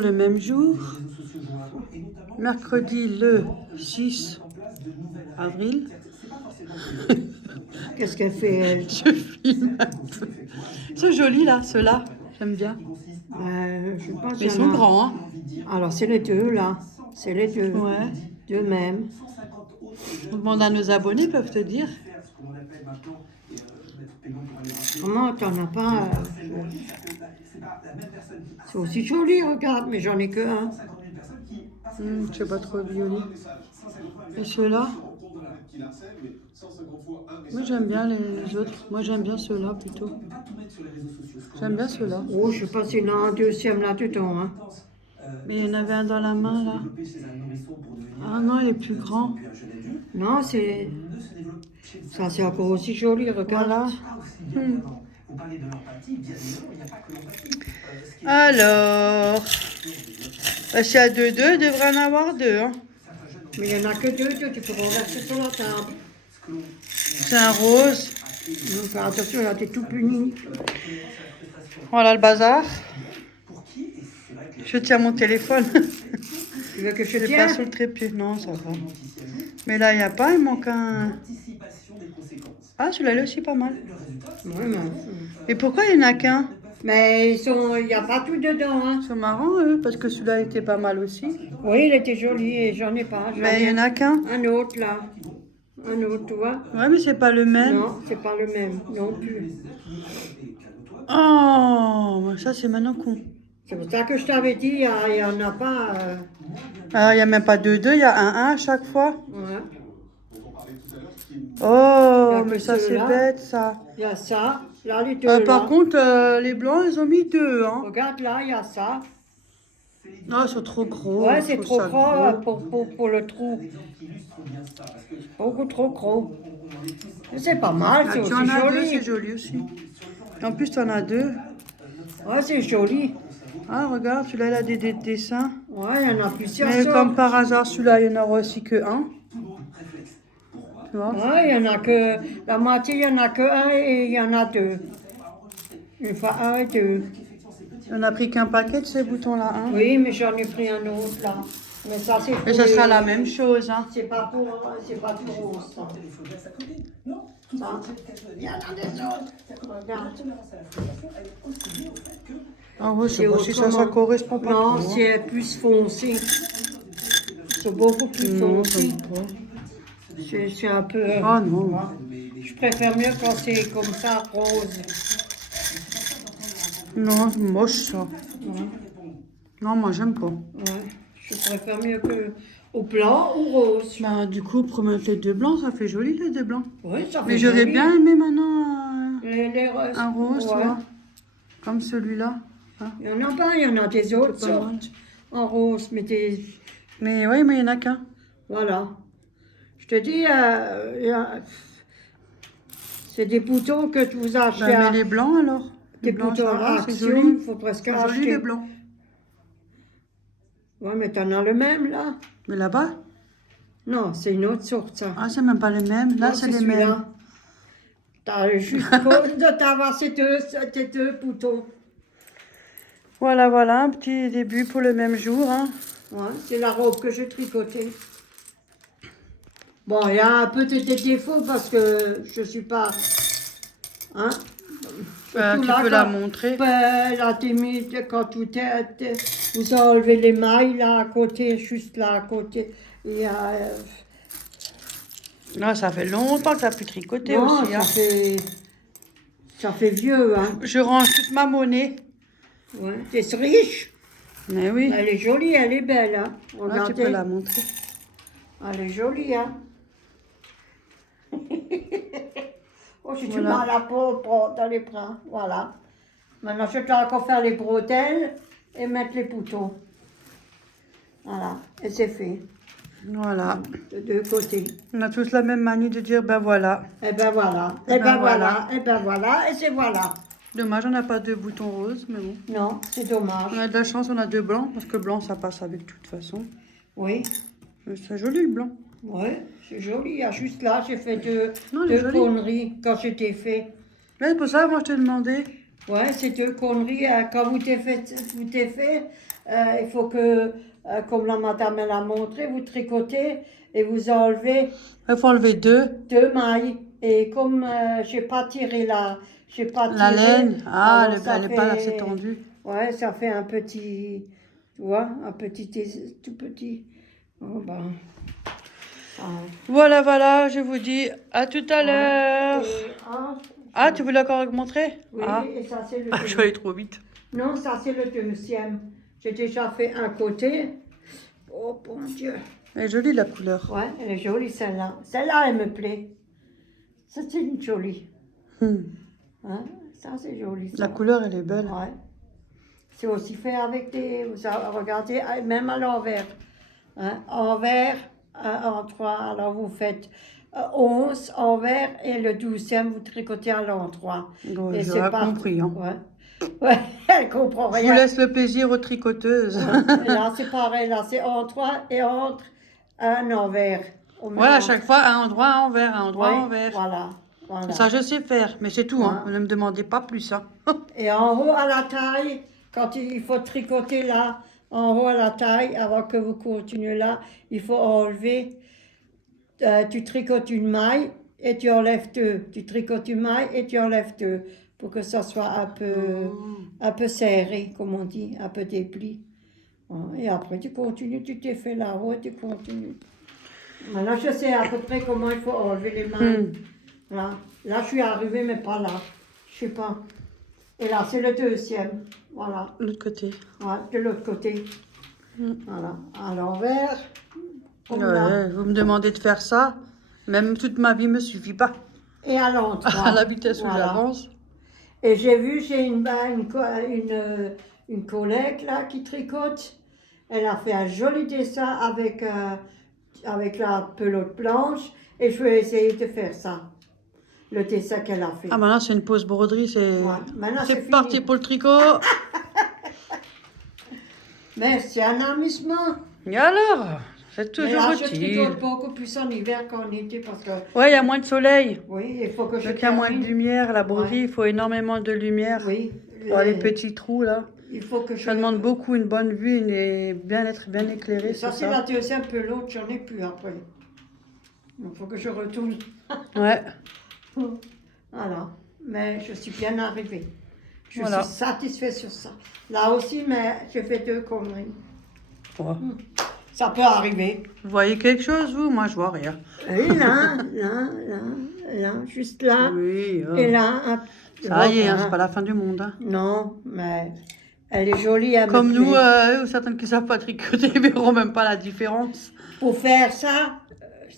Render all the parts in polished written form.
le même jour, mercredi le 6 avril. Qu'est-ce qu'elle fait, elle? Je filme un peu. C'est joli là, ceux-là, j'aime bien. Je pense Mais qu'il ils y sont en a. grands, hein. Alors, c'est les deux, là. C'est les deux. Ouais. Deux mêmes. On demande à nos abonnés, ils peuvent te dire. Comment t'en as pas C'est aussi joli, regarde, mais j'en ai que un. Je sais pas trop violet. Et ceux-là? Moi j'aime bien les autres. Moi j'aime bien ceux-là plutôt. J'aime bien ceux-là. Oh, je sais pas s'il y en a un deuxième là-dedans, hein. Mais il y en avait un dans la main là. Ah non, il est plus grand. Non, c'est... Ça, c'est encore aussi joli, regarde. Voilà. Alors, s'il y a deux, il devrait en avoir deux. Hein. Mais il n'y en a que deux, tu peux renverser sur la table. C'est un rose. Donc, faire attention, là, t'es tout puni. Voilà le bazar. Je tiens mon téléphone. Tu veux que je Je tienne? pas sur le trépied. Non, ça va. Mais là, il n'y a pas, il manque un... Ah, celui-là, il est aussi pas mal. Oui, mais... Et pourquoi il n'y en a qu'un? Mais il n'y a pas tout dedans, hein. Ils sont marrants, eux, parce que celui-là était pas mal aussi. Oui, il était joli et j'en ai pas. Mais il n'y en a qu'un. Un autre, là. Un autre, tu vois? Ouais, mais c'est pas le même. Non, c'est pas le même, non plus. Oh, ça, c'est maintenant con. C'est pour ça que je t'avais dit, il n'y en a pas... Alors, il n'y a même pas deux, il y a un à chaque fois. Ouais. Oh, que mais ça, c'est ceux-là. bête, ça. Il y a ça, là, les deux, là. Par contre, les blancs, ils ont mis deux, hein. Regarde, là, il y a ça. Non, ils sont trop gros. Ouais, je c'est trouve trop ça gros pour le trou. Beaucoup trop gros. Mais c'est pas mal, Ah, c'est tu aussi en as deux, joli. c'est joli aussi. Et en plus, tu en as deux. Ouais, c'est joli. Ah, regarde, celui-là, il a des dessins. Ouais, il y en a plusieurs Mais sortes. comme par hasard, celui-là, il n'y en aura aussi que un. Tu vois? Ouais, il y en a que... La moitié, il y en a que un et il y en a deux. Une fois un et deux. On n'a pris qu'un paquet de ces boutons-là, hein. Oui, mais j'en ai pris un autre, là. Mais ça, c'est pour Et ça sera les- la même chose, hein. C'est pas pour rose, ça. Ça, il y en a des autres. Regarde. Ah ouais, je sais C'est pas si ça autrement. correspond pas Non, trop, hein. c'est plus foncé. C'est beaucoup plus Non, foncé. j'aime pas. C'est un peu... Ah non. Je préfère mieux quand c'est comme ça, rose. Non, c'est moche, ça. Ouais, Non, moi, j'aime pas. ouais. Je préfère mieux que au blanc ou rose. Bah, du coup, pour mettre les deux blancs, ça fait joli, les deux blancs. Oui, ça fait Mais j'aurais joli. bien aimé maintenant Les roses. un rose, tu Ouais. vois. Comme celui-là. Hein. Il y en a pas, il y en a des autres C'est pas mal. sortes en rose, mais des... Mais oui, mais il n'y en a qu'un. Voilà. Je te dis, c'est des boutons que tu vous achetez. Bah, mais les blancs, alors. Des Les blancs, boutons ça à va, c'est action, joli. il faut presque C'est joli, acheter. les blancs. Ouais, mais t'en as le même, là. Mais là-bas, Non, c'est une autre sorte, ça. ah, c'est même pas les mêmes. Là, Non, c'est les celui-là. mêmes. T'as juste compte de t'avoir ces deux boutons. Voilà, voilà, un petit début pour le même jour, hein. Ouais, c'est la robe que j'ai tricotée. Bon, il y a un peu de défauts parce que je suis pas... Hein? Surtout Tu là, peux la quand- montrer. Là, t'es mis, quand vous enlevez les mailles là à côté, juste là à côté. Et, Non, ça fait longtemps que tu as pu tricoter non, aussi, hein. ça fait vieux, hein. Je range toute ma monnaie. Ouais. T'es riche. Mais oui. Elle est jolie, elle est belle, hein. Là, tu Regardez. peux la montrer. Elle est jolie, hein. Oh, j'ai du Voilà. mal à prendre dans les bras. Voilà. Maintenant, je dois encore faire les bretelles et mettre les boutons. Voilà. Et c'est fait. Voilà. De deux côtés. On a tous la même manie de dire, ben voilà. Et ben voilà. Eh Et ben ben voilà. Et ben voilà. Et c'est voilà. Dommage, on n'a pas deux boutons roses, mais bon. Non, c'est dommage. On a de la chance, on a deux blancs, parce que blanc, ça passe avec de toute façon. Oui. Mais c'est joli, le blanc. Oui, c'est joli. Il y a juste là, j'ai fait deux Non, elle est jolie. conneries quand j'étais fait. Mais c'est pour ça, moi, je t'ai demandé. Ouais, c'est deux conneries. Quand vous t'ai fait, il faut que, comme la madame elle a montré, vous tricotez et vous enlevez Il faut enlever 2. 2 mailles. Et comme j'ai pas tiré j'ai pas La tiré, laine, alors elle ça n'est pas assez fait, tendue. ouais, ça fait un petit, tu vois, un petit, tout petit. Oh, ben, ça, Voilà, voilà, je vous dis à tout à ouais. l'heure. Et, Ah, tu voulais encore montrer? oui, Ah, et ça c'est le je suis allée trop vite. Non, ça c'est le deuxième. J'ai déjà fait un côté. Oh bon Dieu. Elle est jolie la couleur. Ouais, elle est jolie celle-là. Celle-là, elle me plaît. Ça, c'est une jolie. Hmm. Hein? Ça, c'est joli. Ça. La couleur, elle est belle. Ouais. C'est aussi fait avec des... Vous regardez, même à l'envers. Hein? Envers, en 3. Alors, vous faites 11 envers et le 12e, vous tricotez à l'endroit. Bon, Et j'aurais parti. compris. Hein. Ouais. Ouais, elle comprend Je rien. vous laisse le plaisir aux tricoteuses. Ouais. Et là, c'est pareil. Là, c'est endroit et entre un envers. Ouais, à chaque fois, un endroit, un envers, un endroit, Ouais, un envers. voilà. Ça, je sais faire, mais c'est tout. Hein. Ouais. Ne me demandez pas plus. Hein. Et en haut à la taille, quand il faut tricoter là, en haut à la taille, avant que vous continuez là, il faut enlever, tu tricotes une maille et tu enlèves 2. Tu tricotes une maille et tu enlèves 2 pour que ça soit un peu serré, comme on dit, un peu dépli. Et après tu continues, tu t'es fait là-haut et tu continues. Là, je sais à peu près comment il faut enlever les mailles. Là, je suis arrivée, mais pas là. Je sais pas. Et là, c'est le deuxième. Voilà. L'autre côté. Ouais, de l'autre côté. Voilà. À l'envers. Comme là. Ouais, vous me demandez de faire ça. Même toute ma vie ne me suffit pas. Et à l'endroit. À la vitesse où Voilà. j'avance. Et j'ai vu, j'ai une collègue là qui tricote. Elle a fait un joli dessin avec la pelote blanche. Et je vais essayer de faire ça. Le dessin qu'elle a fait. Ah, maintenant, c'est une pause broderie. Maintenant, C'est c'est parti fini. pour le tricot. Mais c'est un amusement. Et alors? C'est Mais toujours là, je utile. tricote beaucoup plus en hiver qu'en été parce que, Ouais, il y a moins de soleil. oui, il faut que je Donc, il y a moins de termine. lumière. La broderie, il faut énormément de lumière. Oui. Pour les petits trous, là. Il faut que je... Ça demande beaucoup une bonne vue et être bien éclairé. Ça, c'est c'est la deuxième pelote, j'en ai plus après. Il faut que je retourne. Ouais. Voilà. Mais je suis bien arrivée. Je Voilà. suis satisfaite sur ça. Là aussi, mais j'ai fait 2 conneries. Ouais. Ça peut arriver. Vous voyez quelque chose, vous? Moi, je vois rien. Et là, juste là. Oui. Et là, Ça y est, hein, voilà. c'est pas la fin du monde. Hein. Non, mais elle est jolie. Elle Comme me nous, plaît. certaines qui savent pas tricoter ne verront même pas la différence. Pour faire ça,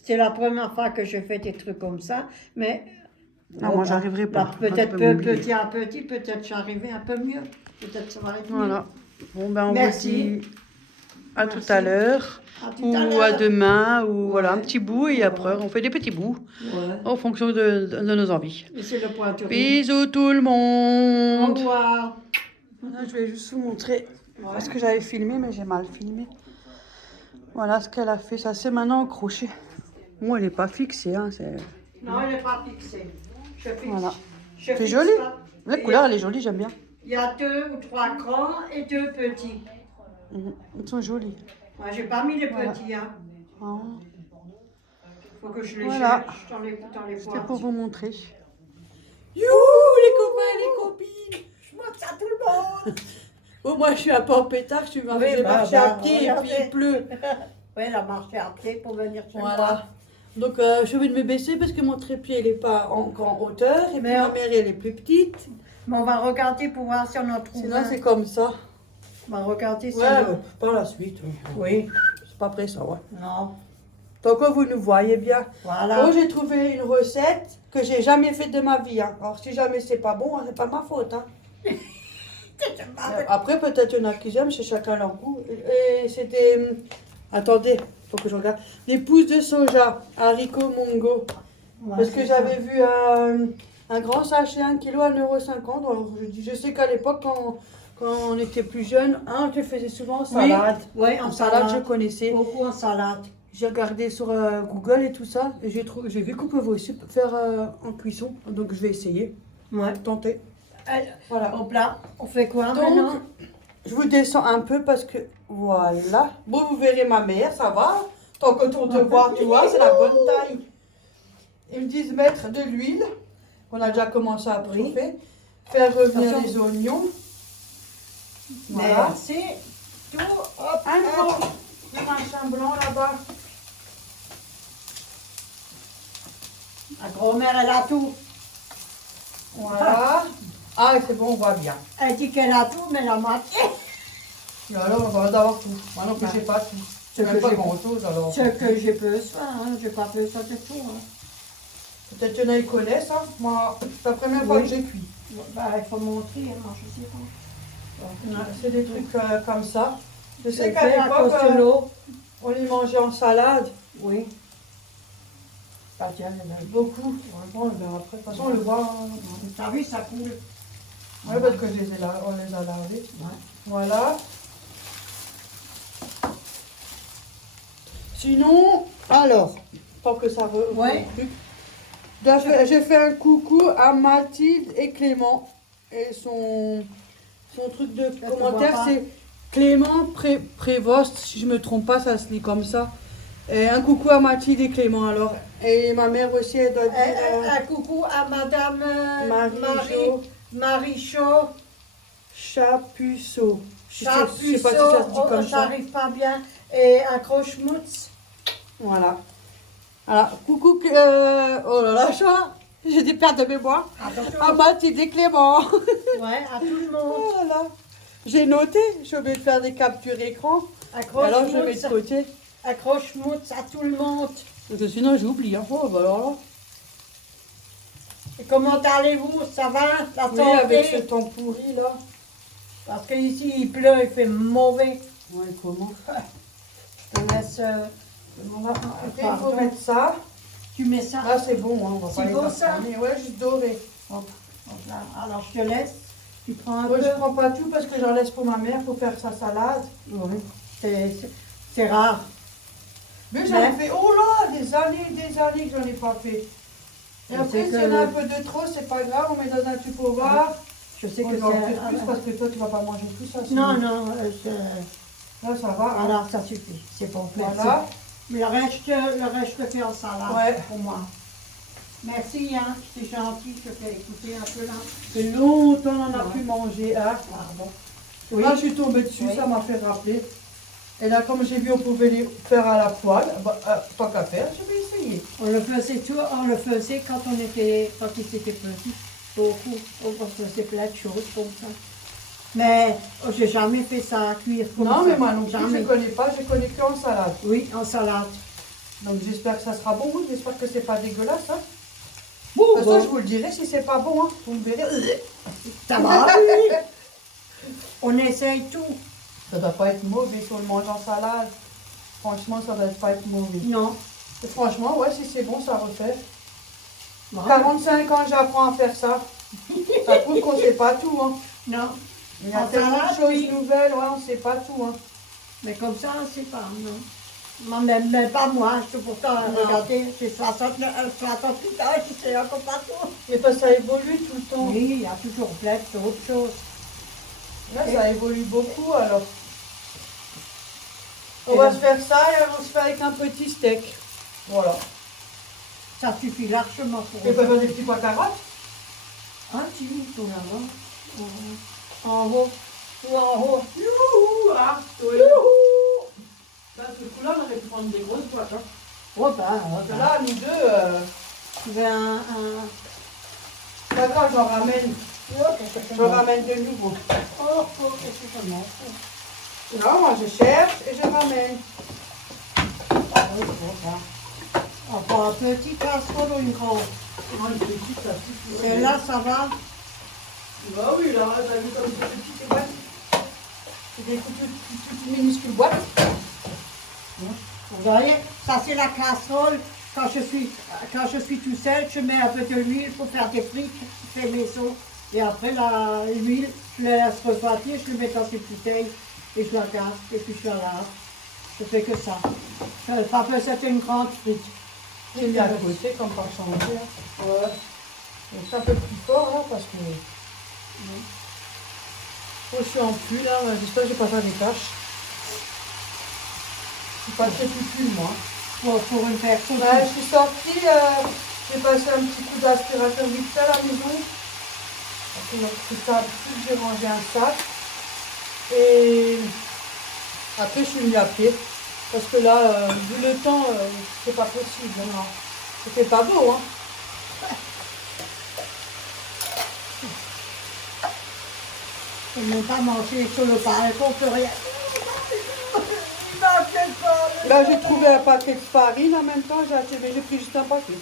c'est la première fois que je fais des trucs comme ça, mais... Ah, moi, j'arriverai pas. Peut-être Moi, je peux m'oublier. petit à petit, peut-être j'arriverai un peu mieux. Peut-être ça va être mieux. Voilà. Bon, ben, on Merci. vous dit à Merci. tout à l'heure. À tout Ou à à l'heure. demain, ou Ouais. voilà, un petit bout, et Ouais. après, on fait des petits bouts, Ouais. en fonction de nos envies. Et c'est le pointu. Bisous tout le Au monde. revoir. Voilà, je vais juste vous montrer Ouais. parce que j'avais filmé, mais j'ai mal filmé. Voilà ce qu'elle a fait. Ça, c'est maintenant au crochet. Bon, elle n'est pas fixée. Hein, Non, elle n'est pas fixée. Je fixe. Voilà. Je C'est fixe joli. pas. La Et couleur, elle est jolie, j'aime bien. Il y a 2 ou 3 grands et 2 petits. Ils sont jolis. Moi, j'ai pas mis les Voilà. petits. Hein. Oh, Faut que je les Voilà. cherche dans les c'était points. pour vous montrer. Youhou, les copains et les copines. Je montre ça à tout le monde. Oh, moi, je suis un peu en pétard. Je suis marcher à pied et puis il pleut. Oui, elle a marché à pied pour venir chez moi. Voilà. Donc, je vais me baisser parce que mon trépied, il n'est pas en grande hauteur. Et puis, Mais ma mère, elle est plus petite. Mais on va regarder pour voir si on en trouve Sinon, un. c'est comme ça. On va regarder si Ouais, on... par la suite. Oui. C'est pas près ça, ouais. Non. Donc, vous nous voyez bien. Voilà. Oh, j'ai trouvé une recette que j'ai jamais faite de ma vie. Hein. Alors, si jamais c'est pas bon, c'est pas ma faute. Hein. Après, peut-être il y en a qui aiment, c'est chacun leur goût. Et c'est des... Attendez, faut que je regarde. Des pousses de soja, haricots mongo. Ouais, Parce que c'est j'avais vu un grand sachet, 1 kg, 1,50 €. Alors, je sais qu'à l'époque, quand on était plus jeune, je faisais souvent en salade. Oui, en En salade, je salade. connaissais. Beaucoup en salade. J'ai regardé sur Google et tout ça, et j'ai vu qu'on pouvait aussi faire en cuisson, donc je vais essayer, Ouais. tenter. Allez, Voilà. au plat, on fait quoi Donc, maintenant? je vous descends un peu parce que, voilà. Bon, vous verrez ma mère, ça va. Tant que on te voit, tu vois, c'est la bonne taille. Ils me disent mettre de l'huile, qu'on a déjà commencé à chauffer. Faire revenir les oignons. Voilà. Merci. Tout, hop, Un hop. gros, le machin blanc là-bas. La grand-mère, elle a tout. Voilà. Ah, c'est bon, on voit bien. Elle dit qu'elle a tout, mais la moitié. Et alors, on va d'avoir tout. Moi non plus, j'ai pas tout. Ce Même que pas j'ai- grand-chose alors. Ce que j'ai besoin, hein. J'ai pas besoin de tout. Hein. Peut-être qu'il y en a qui connaissent, hein. Moi, c'est la première fois Oui. que j'ai cuit. Bah, il faut montrer, hein, je sais pas. C'est des trucs comme ça. Je sais C'est qu'à fait à l'époque, cause de l'eau. on les mangeait en salade. Oui. Bah, tiens, Beaucoup. Bon, on le verra après. De toute façon, on le voit. Hein. t'as vu, ça coule. Ouais, parce que on les a lavés. Ouais. Voilà. Sinon, alors, tant que ça veut. Ouais. J'ai fait un coucou à Mathilde et Clément. Et son truc de te commentaire, vois pas. c'est Clément Prévost, si je me trompe pas, ça se lit comme ça. Et un coucou à Mathilde et Clément alors. Et ma mère aussi, elle doit dire Un coucou à Madame Marie-Jo Marie-Chaud. Chapuceau. Je sais pas Chapuceau, si ça se dit comme ça. j'arrive pas bien. Et un croche-moutz. Voilà. Alors, coucou, oh là là, chat, j'ai des pertes de mémoire. Attention. À Mathilde et Clément. Ouais, à tout le monde. Oh là là. J'ai noté, j'ai oublié de faire des captures écran. Un Alors je mets de croche-moutz. côté. Un croche-moutz à tout le monde. Parce que sinon j'oublie. Hein. Oh, bah alors là. Et comment allez-vous? Ça va? La Oui, santé? avec ce temps pourri là. Parce qu'ici il pleut, il fait mauvais. Ouais, comment? Je te laisse. Voilà. Il Pardon. faut mettre ça. Tu mets ça. Là c'est bon, hein. On va C'est pas les bon, ça affamer. Ouais, juste doré. Hop, hop là. Alors je te laisse. Tu prends un Moi peu. je prends pas tout parce que j'en laisse pour ma mère pour faire sa salade. Oui. C'est rare. Mais j'en ai fait, oh là, des années que j'en ai pas fait. Et Je après, sais s'il que- y en a un peu de trop, c'est pas grave, on met dans un tupperware. Je sais On que doit en faire c'est. plus parce que toi tu vas pas manger tout ça. Non, sinon. non, Là ça va. hein. alors ça suffit. C'est bon. Merci. Voilà. Mais le reste, je le fais en salade Ouais. pour moi. Merci, hein. C'est gentil. Je te fais écouter un peu là. C'est longtemps on n'a Ouais. plus mangé. Hein. Pardon. Là je suis tombée dessus, Oui. ça m'a fait rappeler. Et là comme j'ai vu on pouvait les faire à la poêle, bah, pas qu'à faire, je vais essayer. On le faisait quand ils étaient petits. Beaucoup. On faisait plein de choses comme ça. Mais j'ai jamais fait ça à cuire comme ça. Non mais moi non plus, je Jamais. ne connais pas, je connais que en salade. Oui, en salade. Donc j'espère que ça sera bon, oui, j'espère que c'est pas dégueulasse. Hein. Bon, De toute façon je vous le dirai si c'est pas bon, hein. Vous me verrez. ça va, oui. On essaye tout. Ça doit pas être mauvais si on le mange en salade. Franchement, ça doit pas être mauvais. Non. Et franchement, ouais, si c'est bon, ça refait. Bon. 45 ans, j'apprends à faire ça. Ça prouve qu'on sait pas tout. Hein. Non. Il y a En tellement de salade, choses oui. nouvelles, ouais, on sait pas tout. Hein. Mais comme ça, on ne sait pas, non. Non, même pas moi, je peux pourtant regarder, j'ai 68 ans, je sais encore pas tout. Mais parce que ça évolue tout le temps. Oui, il y a toujours plein d'autres choses. Là, ça évolue beaucoup, alors. On Et va là- se faire ça et on se fait avec un petit steak. Voilà. Ça suffit largement pour Et pas faire des petits pois carottes. Ah, tu pour là-bas. En haut. Ou en haut. Youhou, ah, oui. Youhou. Bah, ce coup-là, on aurait pu prendre des grosses boîtes. Hein. Oh ben, Parce que là, nous deux, tu veux un... pas grave, j'en ramène. Oh, qu'est-ce que Je ramène de nouveau. Oh, qu'est-ce que je mange? Non, moi je cherche et je ramène. On prend un petit casserole ou une grande? Oh, une petite, ça suffit. Celle-là, ça va? Bah oui, là, t'as vu comme c'est petit, c'est boîtes. C'est des toutes minuscules boîtes. Vous voyez, ça c'est la casserole. Quand je suis tout seul, je mets un peu de l'huile pour faire des frites, je fais maison. Et après l'huile, je la laisse refroidir, je le mets dans une bouteille et je la garde et puis je la lave. Je fais que ça. Je n'ai pas besoin d'une grande frite. J'ai mis à côté comme pas changer. Hein. Ouais. Donc c'est un peu plus fort là parce que. Je suis en pull, là. J'espère que je vais pas faire des taches. Je suis pas très pull, moi. Pour une personne. Ouais, je suis sortie, j'ai passé un petit coup d'aspirateur vite fait à la maison. Après, j'ai rangé un sac. Et après, je suis venue à pied. Parce que là, vu le temps, c'est pas possible. Non. C'était pas beau, hein. Ils n'ont pas mangé sur le balcon, on peut rien. Là, j'ai trouvé un paquet de farine en même temps, j'ai acheté, mais j'ai pris juste un paquet.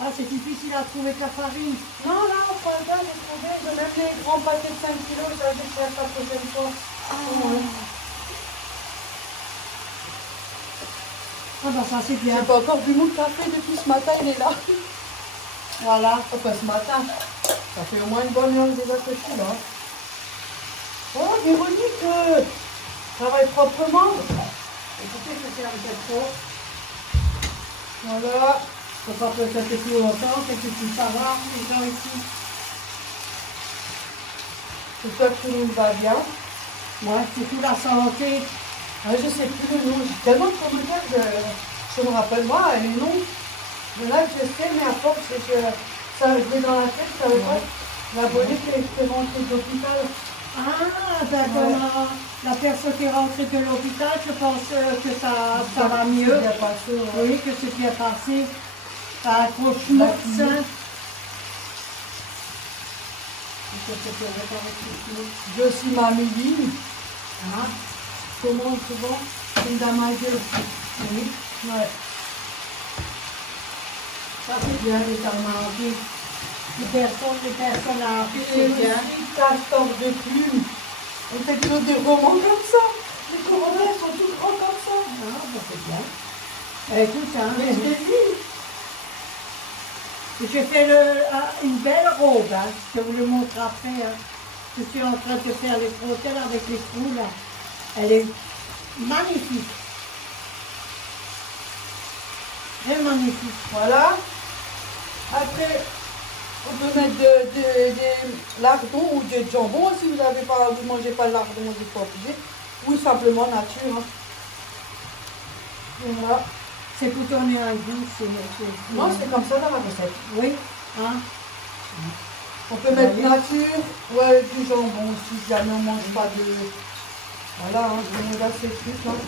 Ah, c'est difficile à trouver de la farine. Non, non, franchement, j'ai trouvé, j'ai même les grands paquets de 5 kilos, ça, je ferai la prochaine fois. Ah bah ça c'est bien. J'ai pas encore bu mon café depuis ce matin, il est là. Voilà. Enfin, ce matin, ça fait au moins une bonne heure déjà que je suis là. Oh, Véronique, travaille proprement. Écoutez, je fais un peu trop. Voilà. Faut pas que ça fait plus longtemps, c'est que tu savoir, les gens ici. J'espère que tout le monde va bien. Ouais, c'est tout la santé. Je sais plus le nom, j'ai tellement de commentaires que je me rappelle moi, les noms. Il y en a que je sais, mais à force, c'est que ça arrivait dans la tête, ça veut pas. L'abonné qui est rentré de l'hôpital. Ah, d'accord. Ouais. La personne qui est rentrée de l'hôpital, je pense que ça va C'est mieux. bien passé, ouais. Oui, que c'est bien passé. Ça accroche mieux, ça. J'ai aussi ma Méline. Ah, Comment souvent c'est une dame âgée aussi. Oui. Ouais. Ça c'est bien, les dames âgées. Les personnes âgées, Et c'est bien. aussi castor de plumes. On fait toujours des romans comme ça. Les commentaires sont tous grands comme ça. Ah, bah c'est bien. Écoute, hein, Mais je l'ai vu. j'ai fait une belle robe, hein. Je vous le montre après. Hein. Je suis en train de faire les bretelles avec les trous là. Elle est magnifique. Très magnifique. Voilà. Après, on peut mettre de lardons ou de jambon si vous ne mangez pas de lardon, vous n'êtes pas obligé. Ou simplement nature. Hein. Voilà. C'est pour donner un goût. Moi, c'est comme ça dans ma recette. Oui. Hein? On peut mettre nature ou avec du jambon si jamais on ne mange pas de... Voilà, hein, je vais mettre ces trucs. Hein.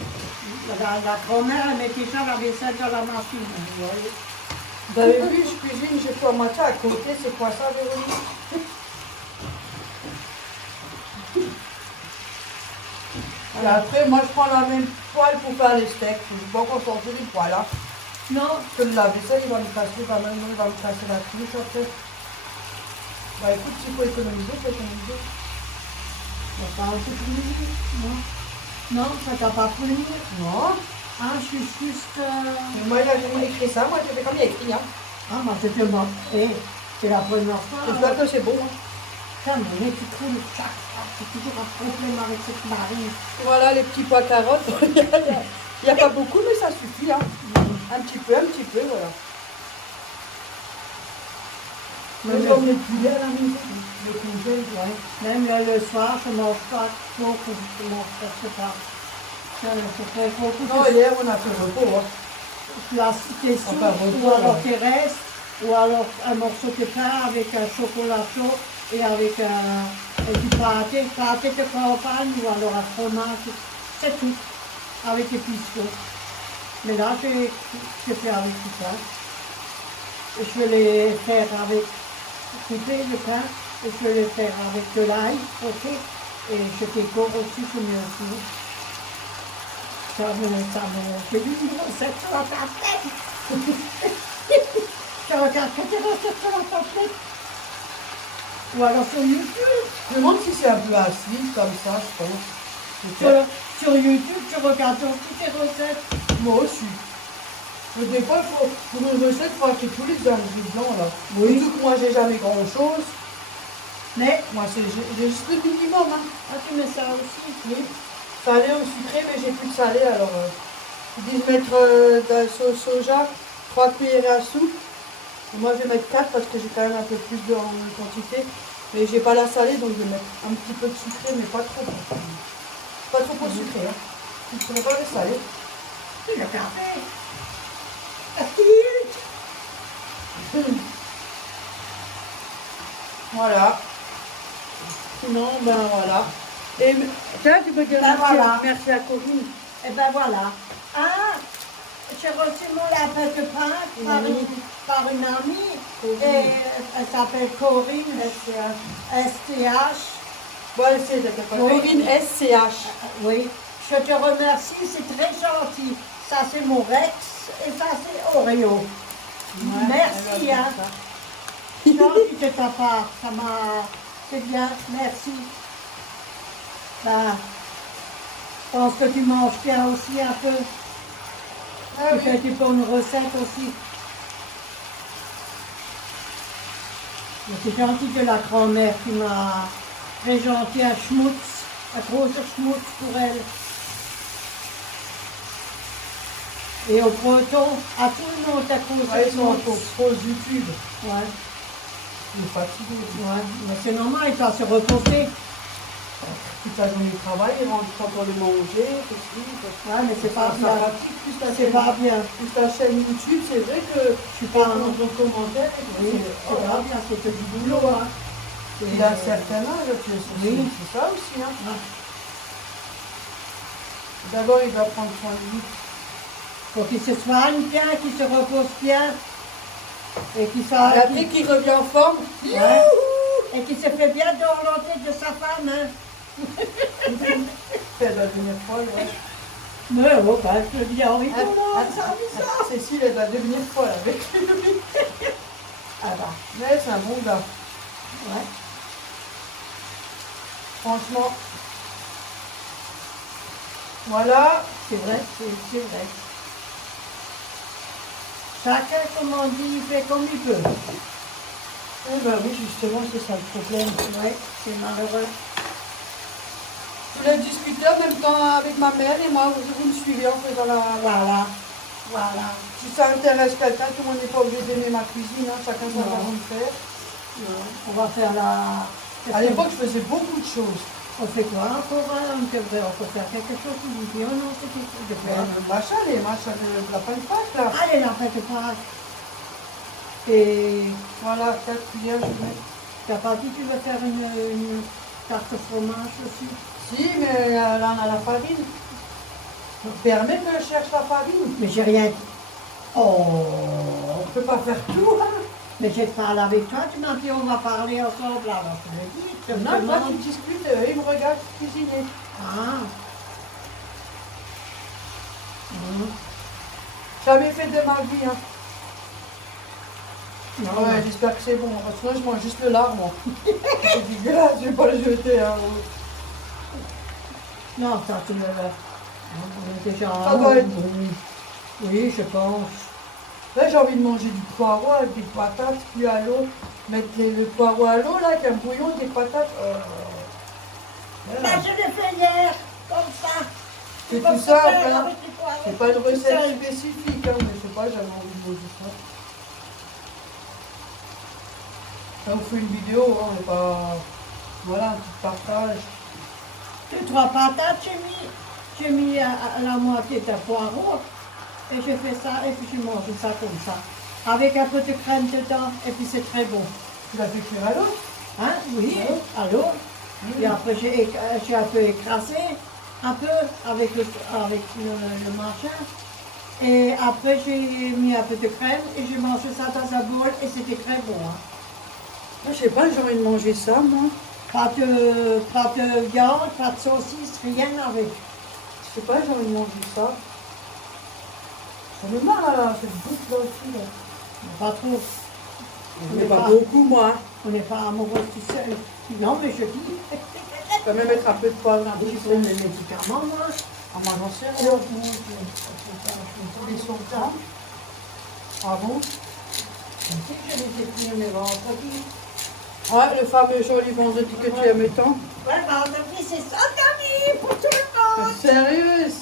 La grand-mère, elle mettait ça la vaisselle dans la machine. Vous voyez? Vous avez vu, je cuisine, j'ai fait à moitié à côté. C'est quoi ça, Véronique? Et après, moi, je prends la même poêle pour faire les steaks. Je ne vais pas encore sortir les poêles. Hein. Non. Que le lave-vaisselle, il va me casser, il va me casser la couche après. Bah écoute, s'il faut économiser, faut économiser. On va pas économiser. Non. Non, ça t'a pas plu. Non. Ah, je suis juste... Mais moi, il a écrit ça, moi, j'ai fait comme il a écrit. Hein. Ah, bah c'était bon. C'est la première fois. J'espère que c'est bon. Hein. Putain, mais tu trouves chaque fois, c'est toujours un problème avec cette marine. Voilà les petits pois carottes. Il n'y a pas beaucoup, mais ça suffit. Hein. Un petit peu, voilà. Même Comme les poulets à la maison, le congèle. ouais. Même le soir, je ne mange pas trop, je mange presque pas. Je fais beaucoup Non, hier, on a fait repos. Hein. des soupes, Enfin, ou alors des restes, ou alors un morceau de pain avec un chocolat chaud et avec du pâté de campagne ou alors un fromage, c'est tout, avec des pistos. Mais là, je fais avec du pain. Et je vais les faire avec couper le pain, et je vais les faire avec de l'ail, ok? Et je décore aussi, je mets aussi. J'ai vu une recette sur la tablette. Je regarde toutes les recettes sur la tablette. Ou alors sur YouTube. Je me demande si c'est un peu acide comme ça, je pense. Sur YouTube, je regarde toutes les recettes. Moi aussi. Mais des fois, pour une recette, il faut acheter tous les ingrédients là. Oui. Surtout que moi, j'ai jamais grand chose. Mais, Moi, j'ai juste le minimum. Hein. ah, tu mets ça aussi? Oui. Salé ou sucré, mais j'ai plus de salé alors. Ils disent mettre de la sauce soja, 3 cuillères à soupe. Et moi, je vais mettre 4 parce que j'ai quand même un peu plus de en quantité. Mais j'ai pas la salée, donc je vais mettre un petit peu de sucré, mais pas trop. Pas trop sucré. Hein. Je ne pourrais pas le salé. C'est le café. Voilà. Sinon, ben voilà. Et tiens, tu peux dire Ben merci, voilà. merci à Corinne. Et ben voilà. Ah, j'ai reçu mon lapin de Pâques par une amie. Corinne. Et elle s'appelle Corinne, STH. Bon, c'est d'accord. Oui. Corinne SCH. Oui, je te remercie, c'est très gentil. Ça c'est mon Rex et ça c'est Oreo. Ouais, Merci, elle a hein. fait ça. Gentil de ta part, ça m'a... C'est bien, merci. Bah, je pense que tu manges bien aussi un peu. Ah Tu oui. fais des bonnes recettes aussi. Mais c'est gentil de la grand-mère qui m'a très gentil un schmutz, un gros schmutz pour elle. Et au breton, à tout le monde à cause Ouais, de ils sont en schmutz. pause YouTube. Ouais, Il est fatigué. ouais, mais c'est normal, il doit se reposer. Toute la journée de travail, il rentre pas pour le manger, ceci, cela. Ouais, mais c'est pas Ça bien. fatigue, plus ta C'est chaîne, pas bien. plus ta chaîne YouTube, c'est vrai que Je suis tu pas pas un... dans ton commentaire et Oui, tout, c'est oh là, pas bien, c'est que du boulot, hein. il a un certain âge, Oui. c'est ça aussi. Hein. Ouais. D'abord, il doit prendre soin de lui. Faut qu'il se soigne bien, qu'il se repose bien. Et qu'il Et soit... après qu'il revient en forme, Ouais. Et qu'il se fait bien dorloter de sa femme, hein. c'est la dernière fois. Ouais. Mais oh, ben, je le dis en rigolant, Ah, ça, oui, ça. Cécile, elle va devenir folle avec lui. Ah bah, Mais c'est un bon gars. ouais. Franchement. Voilà. C'est vrai, c'est vrai. Chacun, comme on dit, il fait comme il peut. Eh ben oui, justement, c'est ça le problème. Ouais, c'est malheureux. Je voulais discuter en même temps avec ma mère et moi, vous me suivez en faisant la... Voilà, voilà. Si ça intéresse quelqu'un, tout le monde n'est pas obligé d'aimer ma cuisine, hein, chacun sa Non. façon de faire. On va faire la... À l'époque, je faisais beaucoup de choses. On fait quoi encore hein? On peut faire quelque chose qui vous dit, oh non, c'est quelque chose de faire. Le machin, les machins de la pain de Pâques, là. Allez, la fête de Pâques. Et Voilà, 4 cuillères, je mets. t'as pas dit que tu veux faire une tarte au fromage aussi? Si, mais là, on a la farine. Donc, permet que je cherche la farine. Mais j'ai rien dit. Oh. On ne peut pas faire tout, hein. Mais j'ai parlé avec toi, tu m'as dit on va parler ensemble, alors je le dis. Je me Non, moi, demande. qui discute, il me regarde cuisiner. Ah. Jamais fait de ma vie, hein. Non, Ouais, j'espère que c'est bon, parce que moi, je mange juste le lard, moi. C'est dégueulasse, je vais pas le jeter, hein. non, ça tu me on est déjà. Ça doit être- Oui, je pense. Là, j'ai envie de manger du poireau avec des patates cuites à l'eau. Mettre le poireau à l'eau, là, avec un bouillon, des patates. Voilà. Bah, je l'ai fait hier, comme ça. C'est Tu vas tout te simple, faire hein. avec les poireaux, C'est pas une tout recette seul. spécifique, hein, mais je sais pas, j'avais envie de manger ça. Ça vous fait une vidéo, hein, mais pas... Voilà, un petit partage. 2-3 patates, j'ai mis à la moitié de poireau. Et j'ai fait ça, et puis j'ai mangé ça comme ça. Avec un peu de crème dedans, et puis c'est très bon. Tu l'as fait cuire à l'eau? Hein? Oui, Oui. à l'eau. Et après j'ai un peu écrasé, un peu avec le machin. Et après j'ai mis un peu de crème et j'ai mangé ça dans un bol et c'était très bon. Hein. Moi, je sais pas, j'ai envie de manger ça, moi. Pas de viande, pas de saucisse, rien avec. Je sais pas, j'ai envie de manger ça. J'en ai marre, là, cette bouffe là aussi, là. Pas trop. Mais pas beaucoup, moi. On n'est pas amoureux tout seul. Non, mais je dis. Je peux même mettre un peu de poivre, un Je petit prends peu. les médicaments, moi. Ah, moi, j'en sais Oh, rien. mon Dieu. Ils sont grands. Ah bon? Je sais que je les ai pris mes vendredis. Ouais, le fameux joli vendredi que tu aimes tant. Ouais, vendredi, c'est ça, Camille, pour tout le monde. Sérieuse?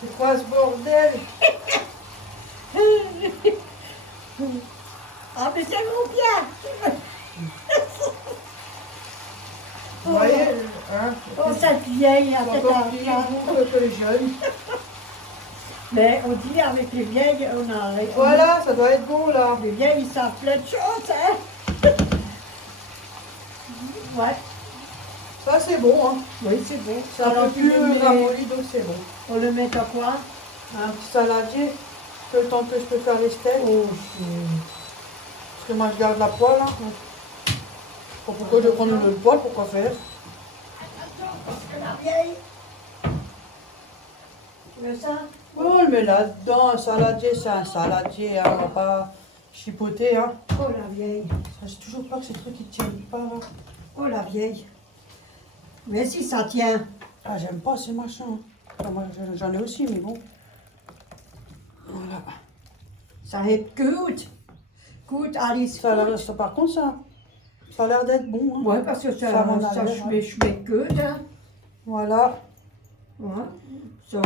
C'est quoi ce bordel? Ah, mais c'est mon bien. Vous voyez, hein, Oh, cette vieille, c'est avec encore la pire que les jeunes. Mais on dit avec les vieilles, on a. Voilà, ça doit être bon là. Les vieilles, ils savent plein de choses, hein. Ouais, Ça c'est bon, hein. oui, c'est bon. C'est un peu Alors, plus tu le mets- ramolli, donc c'est bon. on le met à quoi? Un petit saladier, le temps que je peux faire les steaks. Oh, Parce que moi je garde la poêle. Hein. Pourquoi je prends le poêle, pourquoi faire? la vieille. Tu veux ça? Oh, on le met là-dedans, un saladier, c'est un saladier, hein. On va pas chipoter. Hein. Oh, la vieille. Ça, j'ai toujours peur que ces trucs ils tiennent pas là. Oh, la vieille. Mais si ça tient. Ah, j'aime pas ces machins. Hein. Enfin, moi j'en ai aussi, mais bon. Voilà. Ça va être good. Good, Alice. Ça a l'air, ça, par contre, ça a l'air d'être bon. Hein. Ouais, parce que ça, Ça m'en a ça l'air, je mets good, hein. Voilà. Ouais. Ça,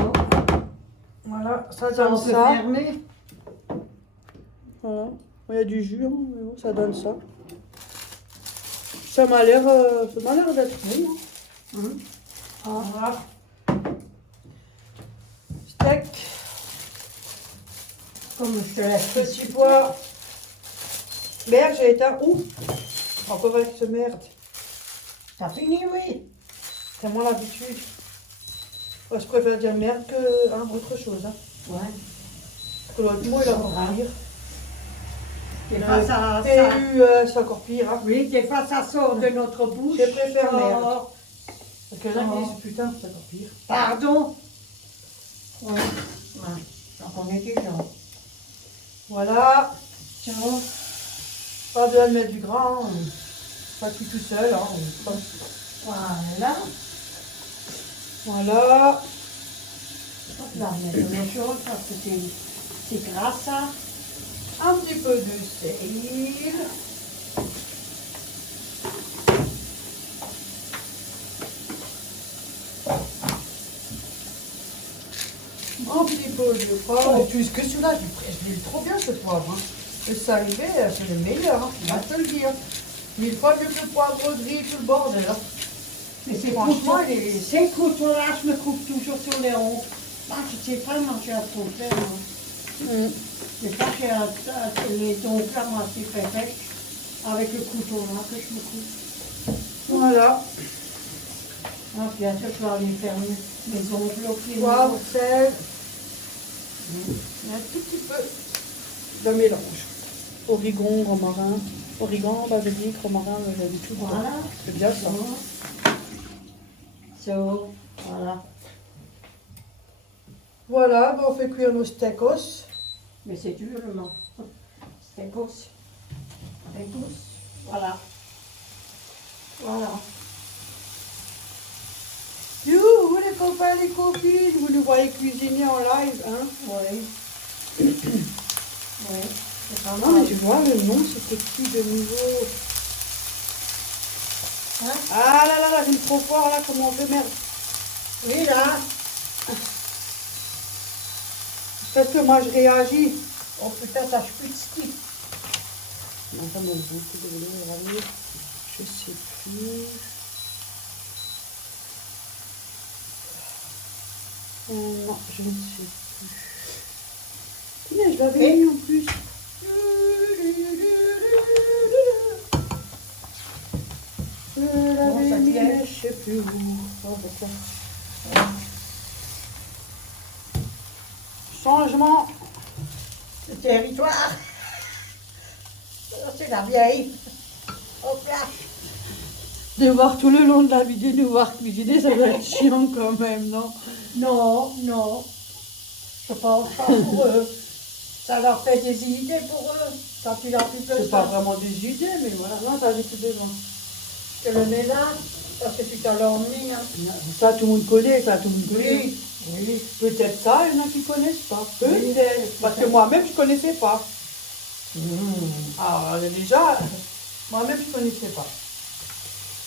Voilà, ça ça, on donne peut ça. fermer. Voilà. Il y a du jus, hein, mais bon, ça donne ça. Ça m'a l'air d'être bon. Hein. Hum. Voilà. Steak, Comme je te laisse. petit pois. Merde, j'ai éteint. Ouh, encore avec ce merde. T'as fini, oui. C'est moi l'habitude. Ouais, je préfère dire merde que hein, autre chose. Hein. Ouais. Parce que l'autre mot, il a encore pire. Des fois, ça, c'est encore pire. Hein. oui, des fois, ça sort de notre bouche. Je préfère merde. Oh, Parce que là, ils disent putain, c'est encore pire. pardon. Ouais. Ouais. J'en connais des gens. Voilà. Ciao. Pas besoin de mettre du gras. Hein. Pas tout seul. Hein. Voilà. Voilà. On va remettre de l'eau chaude parce que c'est gras, ça. Un petit peu de sel. Un petit peu de poivre. Et puisque celui-là, je l'ai trop bien ce poivre. Hein. Le salivé, c'est le meilleur. Hein. Je vais te le dire. 1000 fois mieux que le poivre gris, tout le bordel. Hein. Mais c'est Franchement, couteau, ces couteaux-là, je me coupe toujours sur les ronds. Ah, je ne sais pas manger à trop faire. Hein. Des fois, j'ai les ongles à moitié perfects avec le couteau-là que je me coupe. Voilà. Ah, bien sûr, je vais aller faire mes ongles au pied. Poivre, sel. Et un tout petit peu de mélange. Origan, romarin. Origan, basilic, romarin, j'ai du tout. Voilà. C'est bien ça. So, voilà. Voilà, ben on fait cuire nos steakos. Mais c'est dur, le nom. Steakos. Steakos. Voilà. Voilà. Youhou, les copains, les copines, vous nous voyez cuisiner en live, hein? Oui. Oui. C'est pas Non, mais mal. je vois le nom, c'était qui de nouveau? Hein? Ah là là là, j'aime trop fort là, comment on fait, merde. Oui, là. Parce que moi je réagis. Oh putain, ça spitski. Non, ça me goûte de l'eau, je sais plus. Non, je ne sais plus. Putain, je l'avais mis en plus. Je l'avais mis, mais je sais plus où. Oh, d'accord. Changement. Le territoire. C'est la vieille. Hop là. De voir tout le long de la vidéo, nous voir cuisiner, ça doit être chiant quand même, non? Non, non. Je pense pas pour eux. Ça leur fait des idées pour eux. Quand il a plus que C'est pas ça. vraiment des idées, mais voilà, non, ça j'ai tout devant. Je te le mets là, parce que tu t'en l'as emmené. Hein. Ça, tout le monde connaît, ça, tout le monde connaît. Oui, oui. Peut-être ça, il y en a qui ne connaissent pas. Oui, Peut-être. Parce que moi-même, je ne connaissais pas. Alors, déjà, moi-même, je ne connaissais pas.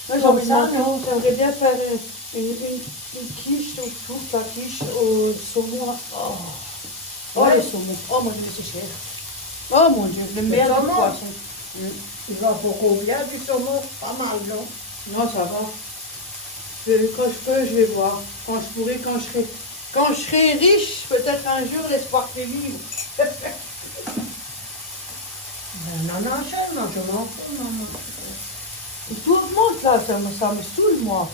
Moi, Comme ça, non. j'aimerais bien faire une quiche au chou, la quiche au saumon. Oh, oh Ouais. les saumons. Oh mon Dieu, c'est cher. Oh mon Dieu, le meilleur du saumon. poisson. Il va pour combien du saumon? Pas mal, non? Non, ça va. Quand je peux, je vais voir. Quand je pourrai, quand je serai riche, peut-être un jour, l'espoir fait vivre. Ben, non, seulement, je m'en fous, maman. Et tout augmente là, ça me saoule, moi.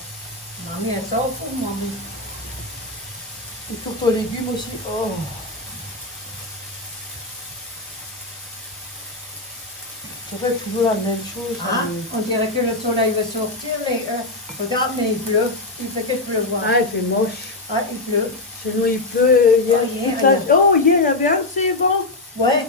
Non, mais elle s'en fout, maman. Et surtout aux légumes aussi. Oh. C'est vrai, toujours la même chose. ça Ah, me- on dirait que le soleil va sortir, mais regarde, mais il pleut. Il fait que pleuvoir. Ah, il fait moche. Ah, il pleut. Chez nous, il pleut. Hier, Oh, hier, toute la- hier. oh, hier, il y avait assez bon. Ouais.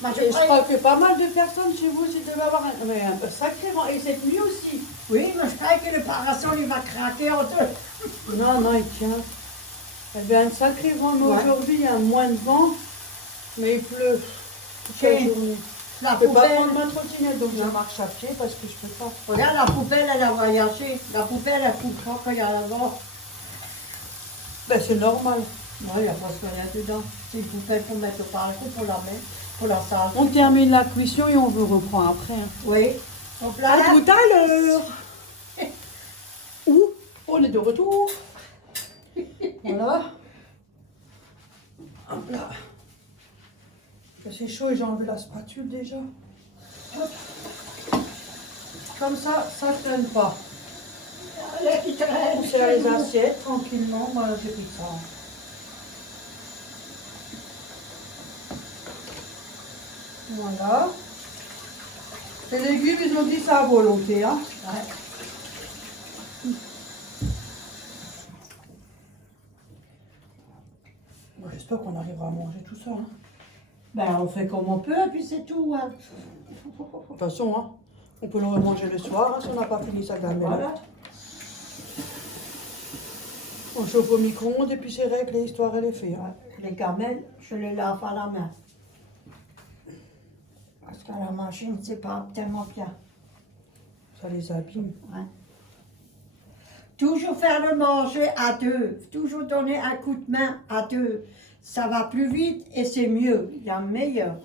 Moi, Et je crois que pas mal de personnes chez vous, c'est devait avoir un sacré vent. Et cette nuit aussi. Oui, mais je crois que le parasol, il va craquer en deux. Non, non, il tient. Il y avait un sacré vent, mais Ouais. aujourd'hui, il y a moins de vent. Mais il pleut toute la Ok. journée. La Je peux pas poubelle, prendre ma trottinette, donc je marche à pied parce que je peux pas. regarde, la poubelle, elle a voyagé. La poubelle, elle fout trop qu'il y a là-bas. Ben, c'est normal. Non, il n'y a presque rien dedans. C'est une poubelle pour mettre partout, pour la mettre, pour la salle. On termine la cuisson et on vous reprend après. Hein. Oui. Donc là, À tout à l'heure. Où on est de retour. Voilà. Hop là. C'est chaud et j'ai enlevé la spatule déjà. Hop. Comme ça traîne pas. On sert les assiettes tranquillement. Voilà, j'ai pris ça. Voilà. Les légumes, ils ont dit ça à volonté. Hein. Ouais. Bon, j'espère qu'on arrivera à manger tout ça. Hein. Ben, on fait comme on peut, puis c'est tout. Hein. De toute façon, hein, on peut le remanger le soir hein, si on n'a pas fini sa gamelle. Voilà. On chauffe au micro-ondes et puis c'est réglé, l'histoire elle est faite. Hein. Les gamelles, je les lave à la main. Parce qu'à la machine, c'est pas tellement bien. Ça les abîme. Ouais. Toujours faire le manger à deux. Toujours donner un coup de main à deux. Ça va plus vite et c'est mieux. Il y a meilleur.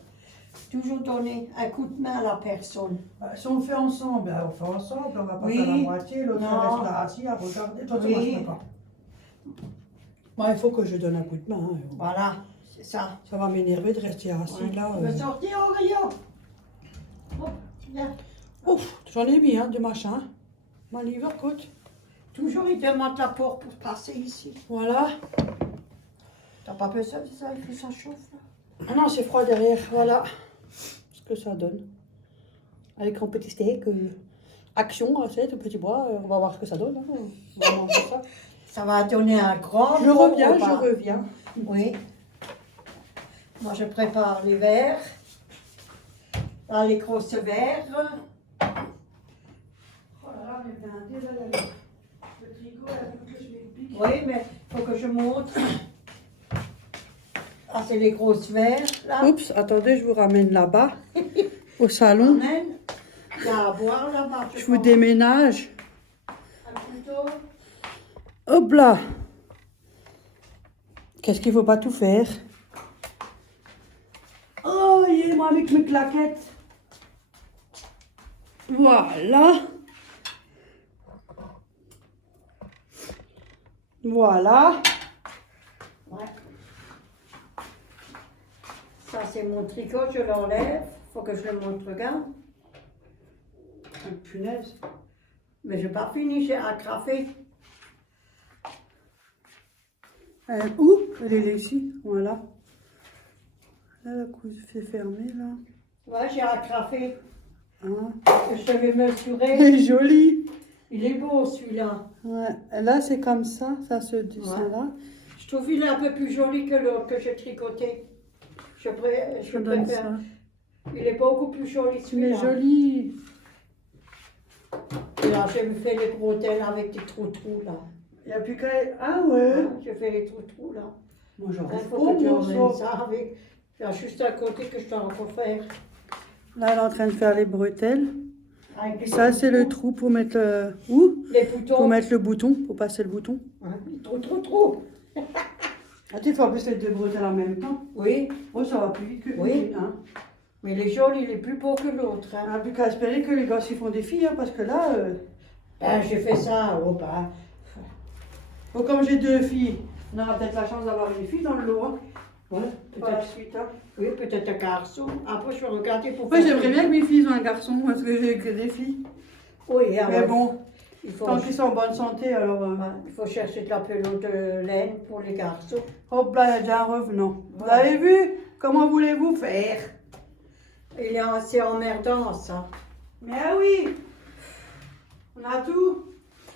Toujours donner un coup de main à la personne. Bah, si on le fait ensemble, ben, on fait ensemble, on va pas Oui. faire la moitié, l'autre Non. reste là assis à regarder. Toi, Oui. moi, je peux pas. Moi, il faut que je donne un coup de main. Hein. Voilà, c'est ça. Ça va m'énerver de rester assis Ouais. là. Tu veux sortir au rayon? Oh, viens. Ouf, j'en ai mis hein, de machin. Mon livre coûte. Toujours, il demande la porte pour passer ici. Voilà. T'as pas besoin de ça, il faut que ça chauffe là. Ah non, c'est froid derrière. Voilà ce que ça donne. Avec un petit steak. Action, assiette, au petit bois. On va voir ce que ça donne. Hein. On va manger ça. Ça va donner un grand Je bon reviens, repas. je reviens. Oui. Moi, je prépare les verres. Là, les grosses verres. Oh là là, mais bien, le tricot, là, il faut que je m'explique. Oui, mais il faut que je montre. Ah, c'est les grosses verres, là. Oups, attendez, je vous ramène là-bas, au salon. Amen. Il y a à boire là-bas. Je vous déménage. Un couteau. Hop là. Qu'est-ce qu'il faut pas tout faire? Oh, il est moi avec mes claquettes. Voilà. Voilà. Ouais. Ça, c'est mon tricot, je l'enlève. Faut que je le montre, regarde. Oh, punaise. Mais je n'ai pas fini, j'ai agrafé. Où? Elle est ici. Voilà. Là, la couche c'est fermé, là. Ouais, j'ai agrafé. Hein. Je vais mesurer. Elle est jolie. Il est beau celui-là. Ouais. Là, c'est comme ça se descend Ouais. là. Je trouve qu'il est un peu plus joli que l'autre que j'ai tricoté. Je Je donne préfère. ça. Il est beaucoup plus joli Tu es celui-là. jolie. Et là, j'ai fait les bretelles avec des trous là. Il n'y a plus qu'à... Ah ouais. J'ai fait les trous là. Moi, j'en Il rêve faut que tu pas, emmènes moi, ça. ça avec. Il y a juste à côté que je dois encore faire. Là, elle est en train de faire les bretelles. Avec les Ça, c'est le boutons. trou pour mettre le... Où? Les Pour boutons. mettre le bouton, pour passer le bouton. Hein, Trou. Ah, tu fais en plus les deux bretelles en même temps. Oui, Oh, ça va plus vite que Oui. hein. mais les jaunes, il est plus beau que l'autre. Hein. On n'a plus qu'à espérer que les gosses ils font des filles, hein, parce que là... Ben, j'ai fait ça, oh, ben, Bon, comme j'ai 2 filles, on aura peut-être la chance d'avoir une fille dans le lot. Hein. Ouais, Par la peut-être. suite. Hein. Oui, peut-être un garçon. Après, je vais regarder pour Ouais, j'aimerais bien que mes filles soient un garçon parce que j'ai que des filles. Oui, Mais bon, il faut, tant qu'ils sont en bonne santé, alors. il faut chercher de la pelote de laine pour les garçons. Hop là, il y a déjà un revenant. Vous Voilà. avez vu? Comment voulez-vous faire? C'est emmerdant, ça. Mais ah oui! On a tout.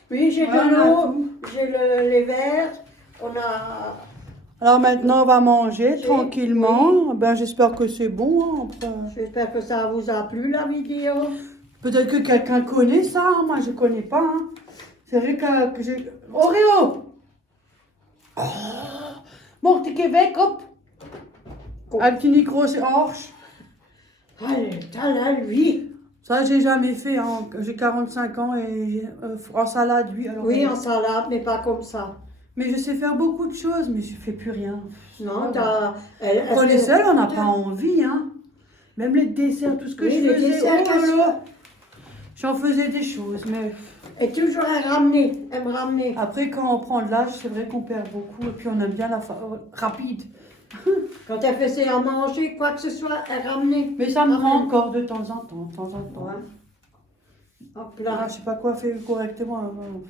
Oui, j'ai Ouais, on de a l'eau, tout. j'ai les verres, on a... Alors maintenant, on va manger J'ai- tranquillement. Ben, j'espère que c'est bon. Hein, après. J'espère que ça vous a plu, la vidéo. Peut-être que quelqu'un connaît ça. Hein. Moi, je connais pas. Hein. C'est vrai que j'ai. Oreo! Oh! Morte que weg, hop! Un petit micro, c'est orge. Allez, t'as là, lui. Ça, j'ai jamais fait. Hein. J'ai 45 ans et en salade, oui. Alors, Oui, en salade, mais pas comme ça. mais je sais faire beaucoup de choses, mais je fais plus rien. Non, Ah, t'as... Quand on est seul, on n'a pas envie. Hein. Même les desserts, tout ce que Oui, je les faisais. desserts, Oh là là. J'en faisais des choses, mais Et toujours à ramener, elle me ramener. après, quand on prend de l'âge, c'est vrai qu'on perd beaucoup et puis on aime bien la rapide. Quand elle faisait à manger, quoi que ce soit, elle ramenait. Mais ça me Ramène. prend encore de temps en temps, de temps en temps. Ouais. Hop Là, là. je sais pas quoi faire correctement.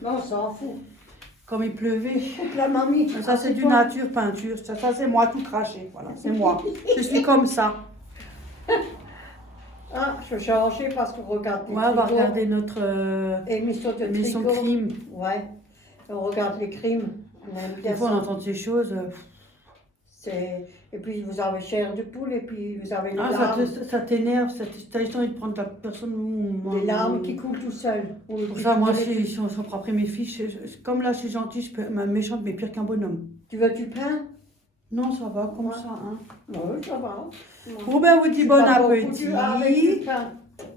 Non, on s'en fout. Comme il pleuvait. Hop là, mamie. Ça, c'est du toi. nature peinture. Ça c'est moi tout craché. Voilà, c'est moi. Je suis comme ça. Ah, je vais changer parce qu'on regarde les Ouais, on va tricots. regarder notre Émission de émission tricot. crime. Ouais. On regarde les crimes. On aime bien Des fois, on ça. entend ces choses. Et puis vous avez chair de poule et puis vous avez les Ah, larmes. ça t'énerve. T'as juste envie de prendre la personne. Les larmes qui coulent tout seul. Pour ça, moi, si on s'en prend après mes filles, comme là, je suis gentille, je peux, ma méchante, mais pire qu'un bonhomme. Tu veux du pain? Non, ça va, comme Ouais. ça. Hein. Oui, ça va. Bon, ben, on vous dit bon Pas beaucoup appétit. avec du pain.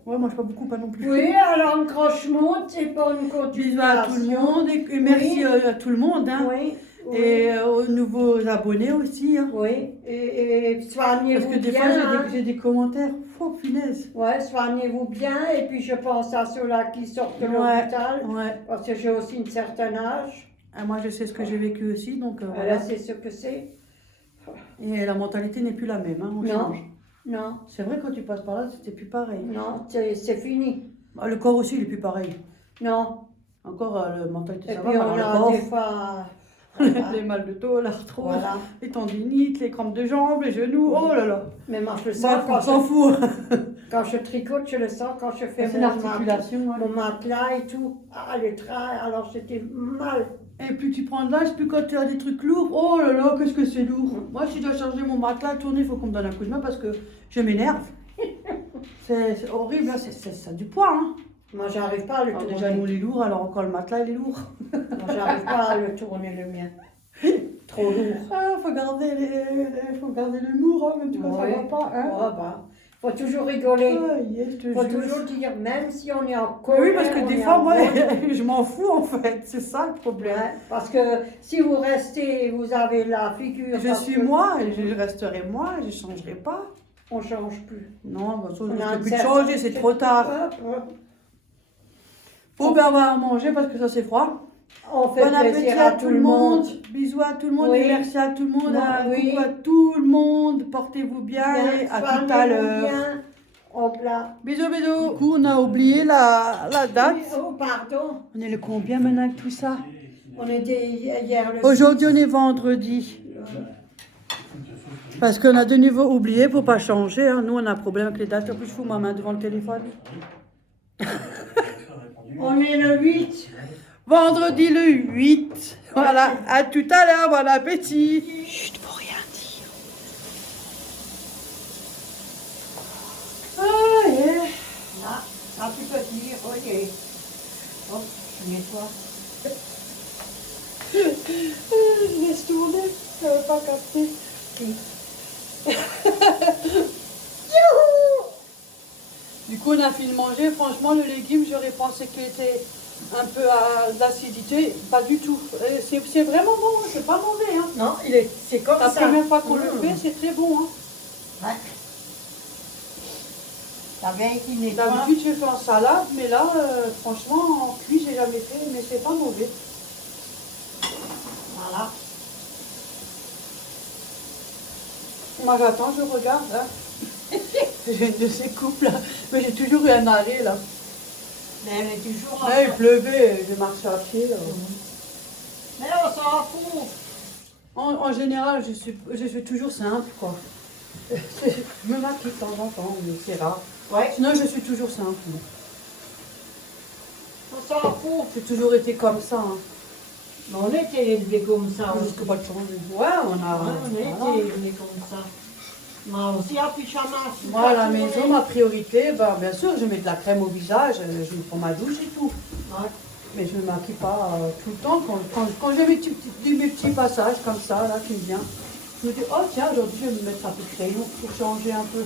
Ouais, moi, je pas beaucoup, pas non plus. Oui, alors un croche-monte, c'est pas une Bisous à tout le monde et merci Oui. à tout le monde. Hein. Oui, oui. Et aux nouveaux abonnés aussi. Hein. Oui, et Parce soignez-vous que des bien. fois, hein. j'ai des commentaires. Oh, punaise. Ouais, soignez-vous bien. Et puis je pense à ceux-là qui sortent de Ouais. l'hôpital. Ouais. Parce que j'ai aussi un certain âge. Et moi, je sais ce que j'ai vécu aussi. Donc, Là, voilà. c'est ce que c'est. Et la mentalité n'est plus la même. Hein, on Non. change. Non, C'est vrai, quand tu passes par là, c'était plus pareil. non, c'est fini. Ah, le corps aussi, il est plus pareil. Non. Encore, la mentalité, Et ça puis va. on mais a alors, des le corps, fois. les mal de dos, l'arthrose, Voilà. les tendinites, les crampes de jambes, les genoux. Oh là là. Mais moi, je le sens Bref, quand on s'en fout. quand je tricote, je le sens quand je fais C'est mon l'articulation. Hein. mon matelas et tout. Ah, les traits, alors c'était mal. Et plus tu prends de l'âge, plus quand tu as des trucs lourds, oh là là, qu'est-ce que c'est lourd. Moi, si je dois charger mon matelas, tourner, il faut qu'on me donne un coup de main parce que je m'énerve. C'est horrible, hein. Ça a du poids. Hein. Moi, j'arrive pas à le Alors, tourner. déjà, nous, il est lourd, alors encore le matelas, il est lourd. Moi, j'arrive pas à le tourner, le mien. Trop lourd. Ah, faut garder l'humour, hein, même si ça Ouais. va pas. Hein. Oh, bah, faut toujours rigoler. Ah, yes, je te Faut jure. toujours dire, même si on est en Oui, colère. parce que on des est fois, en moi, bonne- je m'en fous en fait, c'est ça le problème. Ouais, parce que si vous restez, vous avez la figure. Je parce suis que moi, et je resterai moi, je ne changerai pas. On change plus. Non, bah, ça, On je a ne un plus de certain- changer, c'est trop tard. Hop, hop. Bon, ben, on va manger parce que ça c'est froid. On fait Bon appétit plaisir à tout le monde. Bisous à tout le monde Oui. et merci à tout le monde. Bon, oui. Coucou à tout le monde. Portez-vous bien, et à tout à soignez-vous l'heure. bien. Hop là. Bisous, bisous. Du coup, on a oublié la date. Oui, oh, pardon. On est le combien maintenant avec tout ça? On était hier le. Aujourd'hui, on est vendredi. Parce qu'on a de nouveau oublié pour pas changer. Hein. Nous, on a un problème avec les dates. En plus, je fous ma main devant le téléphone. On est le 8. Vendredi le 8. Voilà. À tout à l'heure. Bon appétit. Chut, faut rien dire. Ah, yeah. Là, ça tu peux dire, ok. Hop, je nettoie. Je laisse tourner. Je n'avais pas capté. Du coup, on a fini de manger. Franchement, le légume, j'aurais pensé qu'il était un peu d'acidité. Pas du tout. C'est vraiment bon. Hein. C'est pas mauvais. Hein. Non, c'est comme La ça. première fois qu'on le Mmh. fait, c'est très bon. Hein. Ouais. Ça vient qui nettoie. D'habitude, je fais en salade, mais là, franchement, en cuit, j'ai jamais fait, mais c'est pas mauvais. Moi j'attends, je regarde. Hein. J'ai une de ces couples là. Mais j'ai toujours eu un arrêt là. Mais elle est toujours Là, il pleuvait, j'ai marché à pied là. Mais on s'en fout. En général, je suis toujours simple quoi. Je me maquille de temps en temps, mais c'est rare. Ouais, Sinon, je suis toujours simple. on s'en fout. J'ai toujours été comme ça. Hein. Mais on était élevés comme ça. Jusqu'au pas de changer. Ouais, on a. Ouais, on voilà. était élevés comme ça. Moi aussi en pyjama. Moi, à la maison, ma priorité, ben, bien sûr, je mets de la crème au visage, je me prends ma douche et tout. Ouais. Mais je ne me maquille pas tout le temps. Quand j'ai mes petits passages comme ça, là, qui me viennent, je me dis, oh tiens, aujourd'hui, je vais me mettre un peu de crayon pour changer un peu.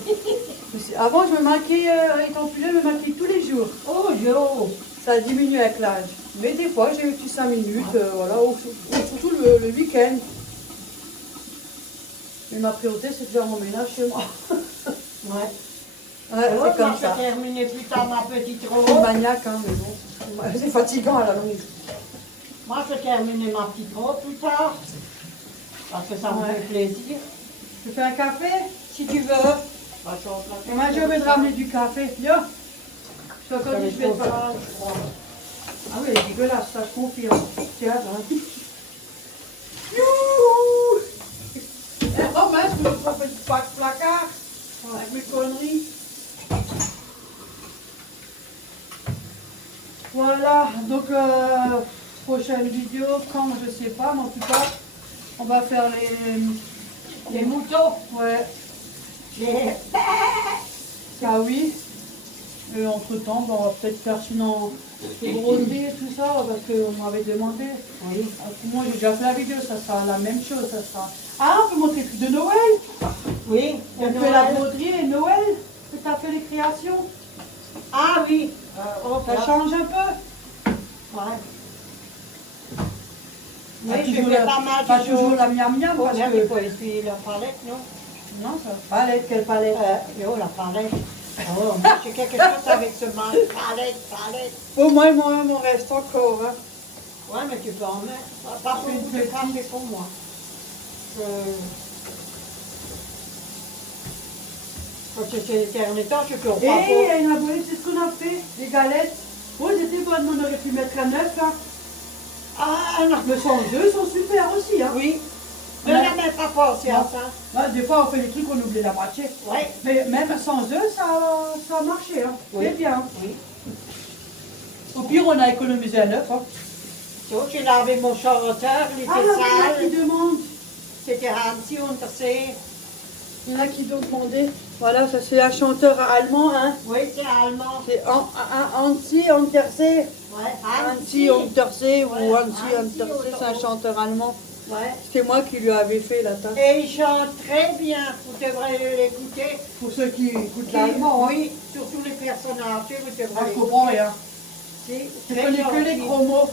Avant, je me maquille, étant plus jeune, je me maquille tous les jours. Oh, yo. Ça diminue avec l'âge. Mais des fois, j'ai eu petits 5 minutes, voilà, ou surtout le week-end. Mais ma priorité, c'est de faire mon ménage chez moi. Ouais. Ouais, Ouais, c'est comme moi, je ça. vais terminer plus tard ma petite Je suis robe. maniaque, hein, mais bon. C'est fatigant à la longue. Moi, je vais terminer ma petite robe plus tard. Parce que ça me Ouais. fait plaisir. Tu fais un café? Si tu veux. Bah, je rentre la Et moi, je vais te ramener du café. Yo! Je suis encore dit, je vais te faire. Ah oui, elle est dégueulasse, ça, je confirme. Tiens, hein. Youhou! Oh mince, je me prends un petit placard avec mes conneries. Voilà, donc prochaine vidéo, quand je sais pas, mais en tout cas, on va faire Les moutons. ouais, Les... ça oui. Et entre temps, on va peut-être faire sinon des broderies et tout ça, parce qu'on m'avait demandé. Oui. Moi j'ai déjà fait la vidéo, ça sera la même chose, ça sera. Ah, on peut montrer le truc de Noël. Oui. On de fait la Noël. broderie et Noël, que tu as fait les créations. Ah oui. Oh, Ça change un peu. Ouais. Pas Oui, je toujours fais la- pas mal pas de toujours choses. la miam miam Oh, parce là, que. il faut essuyer la palette, non? Non, ça. Palette, quelle palette? Yo, la palette. Oh, moi, j'ai quelque chose avec ce mal. Palette. Au moins, moi, il m'en reste encore. Hein. Ouais, mais tu peux en mettre. Pas pour vous, c'est pas fait pour moi. Parce que ces derniers temps, je peux Et pas. une abonnée, c'est ce qu'on a fait, les galettes. Oh, elles étaient bonnes, on aurait pu mettre à 9. Hein. Ah non. Le 102 sont super aussi. Hein. Oui. Ne Ouais. jamais pas pensé à ça. Ah, des fois, on fait des trucs, on oublie la moitié. Ouais. Mais même sans eux, ça a marché. Hein. Oui. C'est bien. Oui. Au pire, on a économisé à 9. Hein. Donc, j'ai lavé mon chanteur, il était Ah, il y en a sale. qui demandent. C'était Hansi Untersee. Il y en a qui ont demandé. Voilà, ça c'est un chanteur allemand. Hein. Oui, c'est allemand. C'est Hansi Untersee. Ouais, Hansi Untersee ou Ouais, Hansi Hansi Untersee, c'est un chanteur allemand. Ouais. C'était moi qui lui avais fait la tâche. Et il chante très bien. Vous devrez l'écouter. Pour ceux qui écoutent l'allemand, hein. Oui, surtout les personnes âgées, vous devrez Moi, je l'écouter. comprends rien. Si, Je très connais que les gentil. chromos.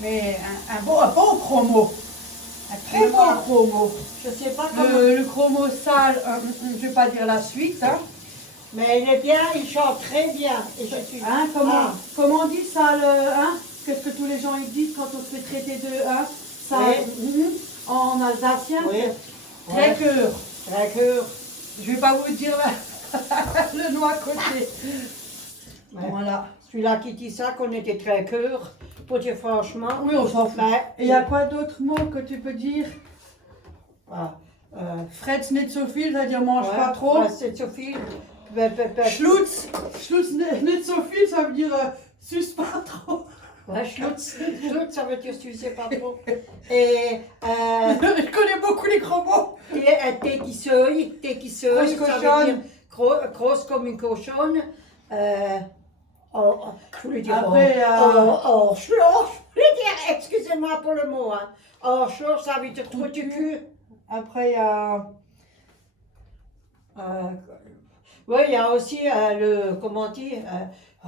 Mais un bon chromo. Un très Le bon quoi chromo. Je sais pas comment. Le chromo sale, je vais pas dire la suite. Hein, Mais il est bien, il chante très bien. Et je suis. hein Ah, comment on dit sale, hein? Qu'est-ce que tous les gens ils disent quand on se fait traiter de hein, sale en alsacien? oui. Très cœur. Très cœur. Je vais pas vous dire le nom à côté. Ouais. Voilà. Celui-là qui dit ça, qu'on était très cœur. Pour dire franchement. Oui, on s'en fout. Ouais. Et il y a quoi d'autres mots que tu peux dire? Ah, Fred Snetzophil, c'est-à-dire mange ouais, pas trop. ouais, c'est Sophie. Schlutz Snetzophil, ça veut dire suce pas trop. Ouais, Schlutz, ça veut dire sucer pas trop. Et Je connais beaucoup les gros mots. Tekisoi, Grosse ça veut cochonne. dire grosse comme une cochonne. Je voulais dire Après, schloss. Je voulais dire, excusez-moi pour le mot, hein. Schloss, ça veut dire trou du cul. Après, il y a. Oui, il y a aussi le, comment dire,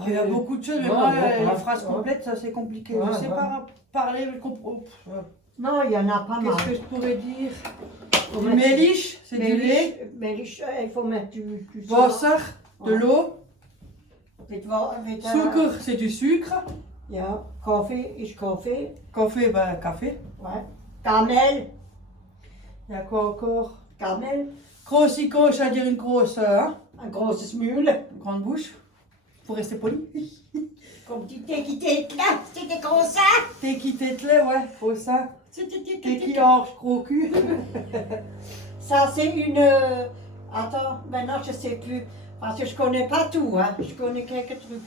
Il y a beaucoup de choses, mais Ouais, moi, ouais, les ouais, phrases ouais. complètes, ça c'est compliqué. Ouais, Je sais ouais. pas parler, non, il y en a pas mal. qu'est-ce que je pourrais dire? Faut Du mettre- méliche, c'est du lait. Méliche, il faut mettre du Wasser, de Ouais. l'eau. Mit Sucre, c'est du sucre. Ja, Kaffee ist Kaffee. Café, café. Ouais. Caramel. Il y a quoi encore? Caramel. Grossico, c'est-à-dire une grosse, hein, Un grosse mule. une grande bouche. Faut rester poli. Comme tu t'es quitté là, c'était comme ça. T'es qui t'étais, ouais, faut ça. C'était T'es qui orge, gros cul. Ça, c'est une. Attends, maintenant je sais plus. Parce que je connais pas tout, hein. Je connais quelques trucs.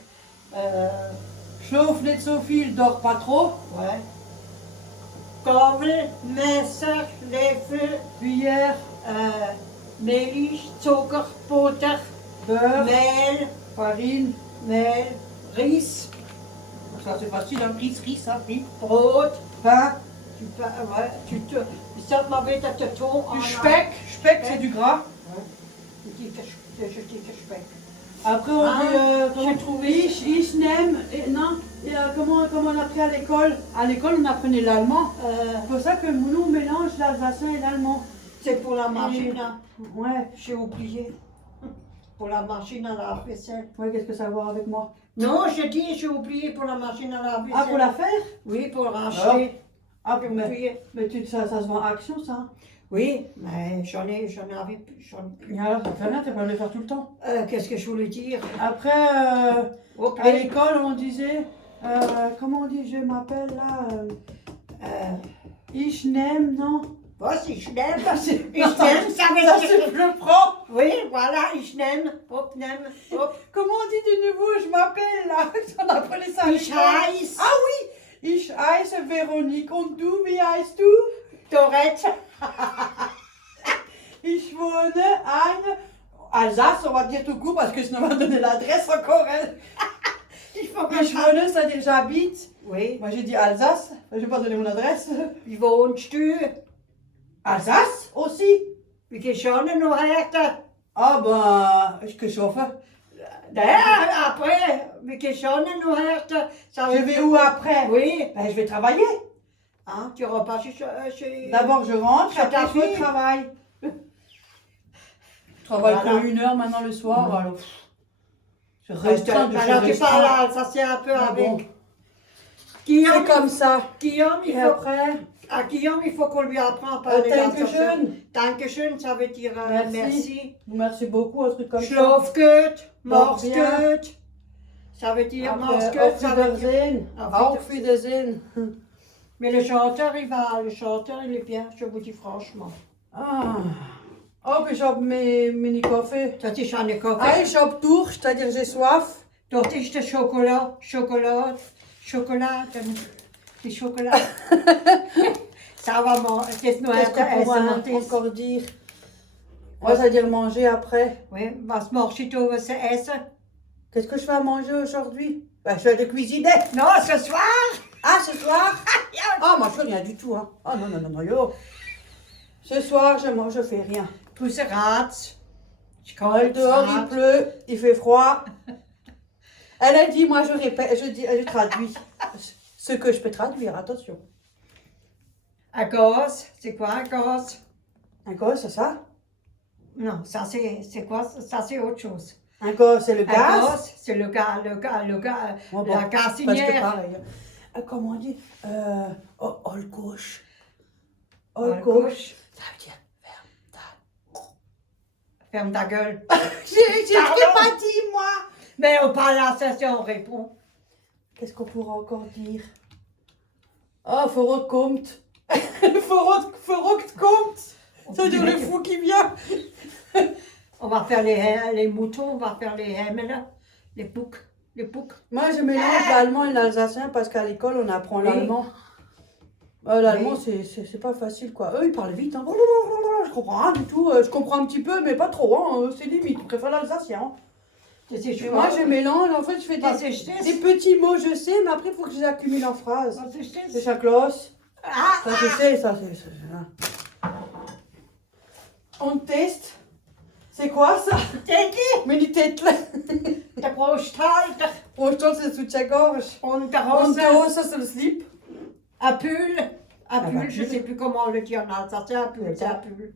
Chauffe nicht so viel, dors pas trop. Ouais. Gabel, Messer, Löffel, Cuillère, Milch, Zucker, Butter, beurre, Mehl, farine. Mehl, Reis, Ça c'est facile, hein. Riz, ça, riz. Brot. Pain. Tu peux, ouais, ça m'a fait de ton. Du speck. Speck, c'est du gras. Je dis que speck. Après, on dit, comment trouver ich nehm, non, comment on a appris à l'école? À l'école, on apprenait l'allemand. C'est pour ça que nous, on mélange l'alsacien et l'allemand. C'est pour la machine, hein. Ouais. J'ai oublié. Pour la machine à la vaisselle. Ouais, qu'est-ce que ça a à voir avec moi? Non, je dis, j'ai oublié pour la machine à la vaisselle. Ah, pour la faire? Oui, pour racheter. Ah, J'ai mais oublié. ça se vend à Action, ça, hein. Oui, mais j'en avais plus. Et alors, ça fait rien, t'es pas allé le faire tout le temps. Qu'est-ce que je voulais dire? Après, Ok. à l'école, on disait, comment on dit, je m'appelle là, ich nehm, non? Was, ich nehme? C'est- Ich nehme, ça veut Ça, dire... c'est le prends. Oui, voilà, ich nehme, hop, nehme, hop. Comment on dit de nouveau, je m'appelle là? On apprenait ça à Ich l'école. heiß Ah oui! Ich heiße Véronique und du, wie heißt du? Dorette. Ich wohne en Alsace, on va dire tout court parce que sinon on va donner l'adresse encore. Elle. Il faut que Ich wohne, c'est-à-dire j'habite. Oui, Moi j'ai dit Alsace, je vais pas donner mon adresse. wie wohnst du? Alsace aussi. Wie gehst du noch her? Ah ben, je chauffe. Après, wie gehst du noch her? Ça Je veut vais dire- où après? Oui. Ben, je vais travailler. Hein, tu repars chez... D'abord je rentre, Chez après ta je fille. travaille. Je travaille Voilà. que 1 heure maintenant le soir, alors je restreins de Alors tu parles alsacien un peu Ah avec... bon. Guillaume, C'est comme ça. Guillaume, Et après, à Guillaume, il faut qu'on lui apprenne à parler Dankeschön. alsacien. Dankeschön, ça veut dire Merci. merci. Merci beaucoup, un truc comme ça. Schlafgut, Dors bien. Morsgut. Ça veut dire Après, Morsgut, auf ça veut dire... Wiedersehen. Auf Wiedersehen. Mais le chanteur, il est bien, je vous dis franchement. Ah. Oh, ich hab meine Kaffee. Das ist eine Ah, Kaffee. ich hab Durst, c'est-à-dire j'ai soif. Dort ist der Schokolade. Die Schokolade. Ça va manger. Das nur Qu'est-ce qu'on pourra encore dire? Ouais, c'est-à-dire manger après. Oui, was machst du was zu essen? Qu'est-ce que je fais à manger aujourd'hui? Ben, je vais aller cuisiner. Non, ce soir. Ah, ce soir? Ah, moi je fais rien du tout, hein. Ah non, non, non, non, yo. Ce soir, je fais rien. Tout rate. Ich kann Ouais, dehors, il pleut, il fait froid. Elle a dit, moi je répète, je traduis. Ce que je peux traduire, attention. Un gaz, c'est quoi un gaz? Un gosse, c'est ça? Non, ça c'est quoi? Ça c'est autre chose. Un gosse, c'est le Un gaz. gaz, c'est le gaz, Bon, bon, la Parce que gazinière. pareil. Comment on dit? Oh, le gauche. Oh, À le gauche. Ça veut dire Ferme ta gueule. J'ai Pardon? pas dit, moi. Mais on parle à ça, on répond. Qu'est-ce qu'on pourra encore dire? Oh, verrückt. Verrückt kommt. Ça veut dire le fou qui vient. On va faire les moutons, on va faire les hemmels, les boucs. Moi, je mélange l'allemand et l'alsacien parce qu'à l'école, on apprend Oui. l'allemand. L'allemand, Oui. c'est pas facile, quoi. Eux, ils parlent vite. Hein. Je comprends rien du tout. Je comprends un petit peu, mais pas trop. Hein. C'est limite. Je préfère l'alsacien. Hein. Et moi, je mélange. En fait, je fais des petits mots, je sais, mais après, il faut que je les accumule en phrases. C'est chaque losse. Ça, je sais, ça, c'est... On teste. C'est quoi ça? Mini tetle. Der Brusthalter Brustholz, c'est sous ta gorge. und der Und der Hose, Hose, c'est le slip. un pull. Un bah, pull, je ne sais plus comment on le dit en alsacien, un pull, c'est un pull.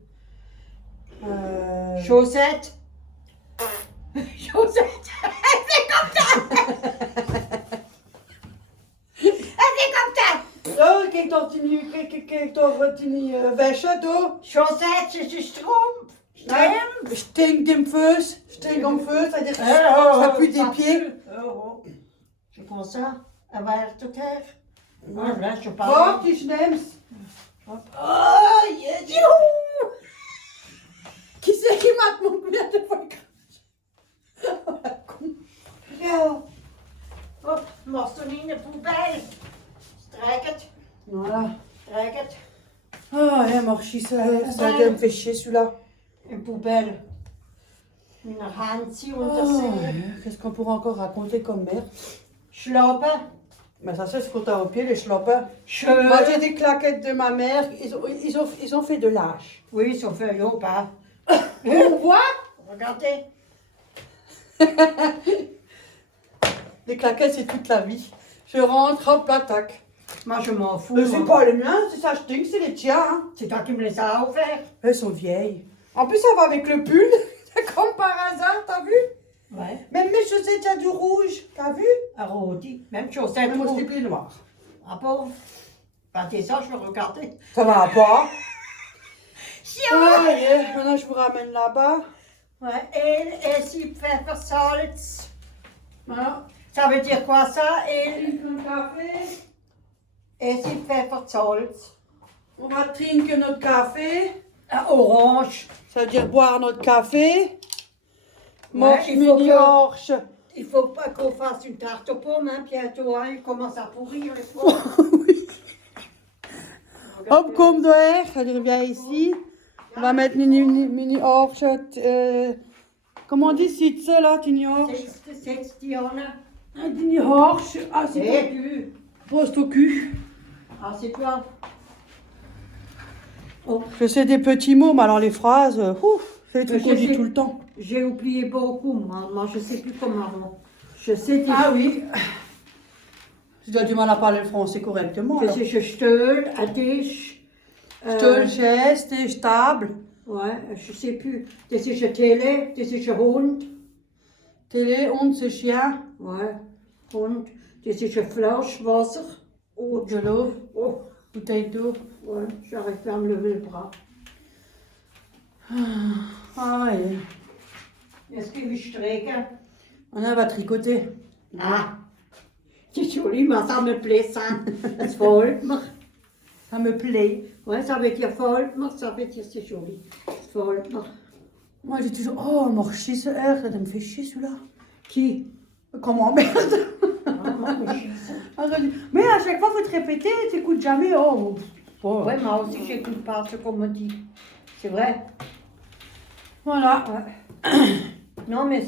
Euh... Chaussette. Chaussette. Elle fait comme ça. Elle fait comme ça. Oh, kijk toch die Wäsche, du. Chaussette, c'est du Strumpf. Stinkt dem Fuß. Stinkt am Fuß, c'est-à-dire que ça pue des pieds. C'est comme ça, un verre de terre. Voilà, je Warte, parle. ich nehm's. Oh, yes. Qui c'est qui m'a demandé de faire Ja. Hop, machst du in de poubelle. Strijk het, Voilà. strijk het. Ah, ja, Marchi, ça me fait chier celui-là. Une poubelle. Une Hansi Oh, unter See. qu'est-ce qu'on pourrait encore raconter comme merde? Schlappen. Mais ça, c'est ce qu'on t'a au pied, les schlopins. Schön. Moi, j'ai des claquettes de ma mère. Ils ont fait de l'âge. Oui, ils sont faits au pas. On voit? Regardez. Les claquettes, c'est toute la vie. Je rentre, hop, l'attaque. Moi, je m'en fous. Mais c'est pas les miens, c'est ça, je dis que c'est les tiens. Hein. C'est toi qui me les as offerts. Elles sont vieilles. En plus, ça va avec le pull. Comme par hasard, t'as vu? Ouais. Même mes chaussettes, il y a du rouge. T'as vu? Arrodi. Même chaussette Même mon rouge. slip noir. Ah bon? Bah, t'es ça, je vais regarder. Ça va pas? Si, Ah, yeah. Maintenant, je vous ramène là-bas. Ouais, El, Essi, Pfeffer, Salz. Voilà. Ça veut dire quoi ça? El, Un café. Essi, Pfeffer, Salz. On va trinquer notre café. Orange. Ça veut dire boire notre café. Ouais, il faut mini que- orge. Il faut pas qu'on fasse une tarte aux pommes, hein, bientôt, hein, il commence à pourrir les pommes. Hop, comme d'air, ça revient ici. On va mettre mini orge. Comment on dit sitze là, tini orge? C'est Diana. Un tini orge. Ah, c'est Et pas tu. poste au cul. Ah, c'est toi. Oh, Je sais des petits mots, mais alors les phrases, ouf, c'est des trucs Je qu'on dit sais. tout le temps. j'ai oublié beaucoup, moi. Moi, je sais plus comment. Je sais des Ah oui. Tu as du mal à parler le français correctement. Das Alors. ist ein Stuhl, ein Tisch. Stuhl, chaise, Tisch, table. Ouais, je sais plus. Das ist eine Tele, das ist ein Hund. Télé, honte, c'est chien. Ouais, Hund. Das ist ein Flasche Wasser. Oh, De l'eau, oh. bouteille d'eau. Ouais, j'arrive pas à me lever le bras. Ah ouais. Jetzt gebe ich Strecke. On va tricoter. Ah, c'est joli, mais ça me plaît, ça. Es gefällt mir. Ça me plaît. Ouais, ça veut dire gefällt mir, ça veut dire c'est joli. Es gefällt mir. Moi j'ai toujours. Oh, Morchi, ce R, ça me fait chier celui-là. Qui? Comment merde? Ah, moi, je sais ça. Alors, je dis, mais à chaque fois, faut te répéter, tu n'écoutes jamais. Oh, bon. Ouais, moi aussi, j'écoute pas ce qu'on me dit. C'est vrai. Voilà. Non, mais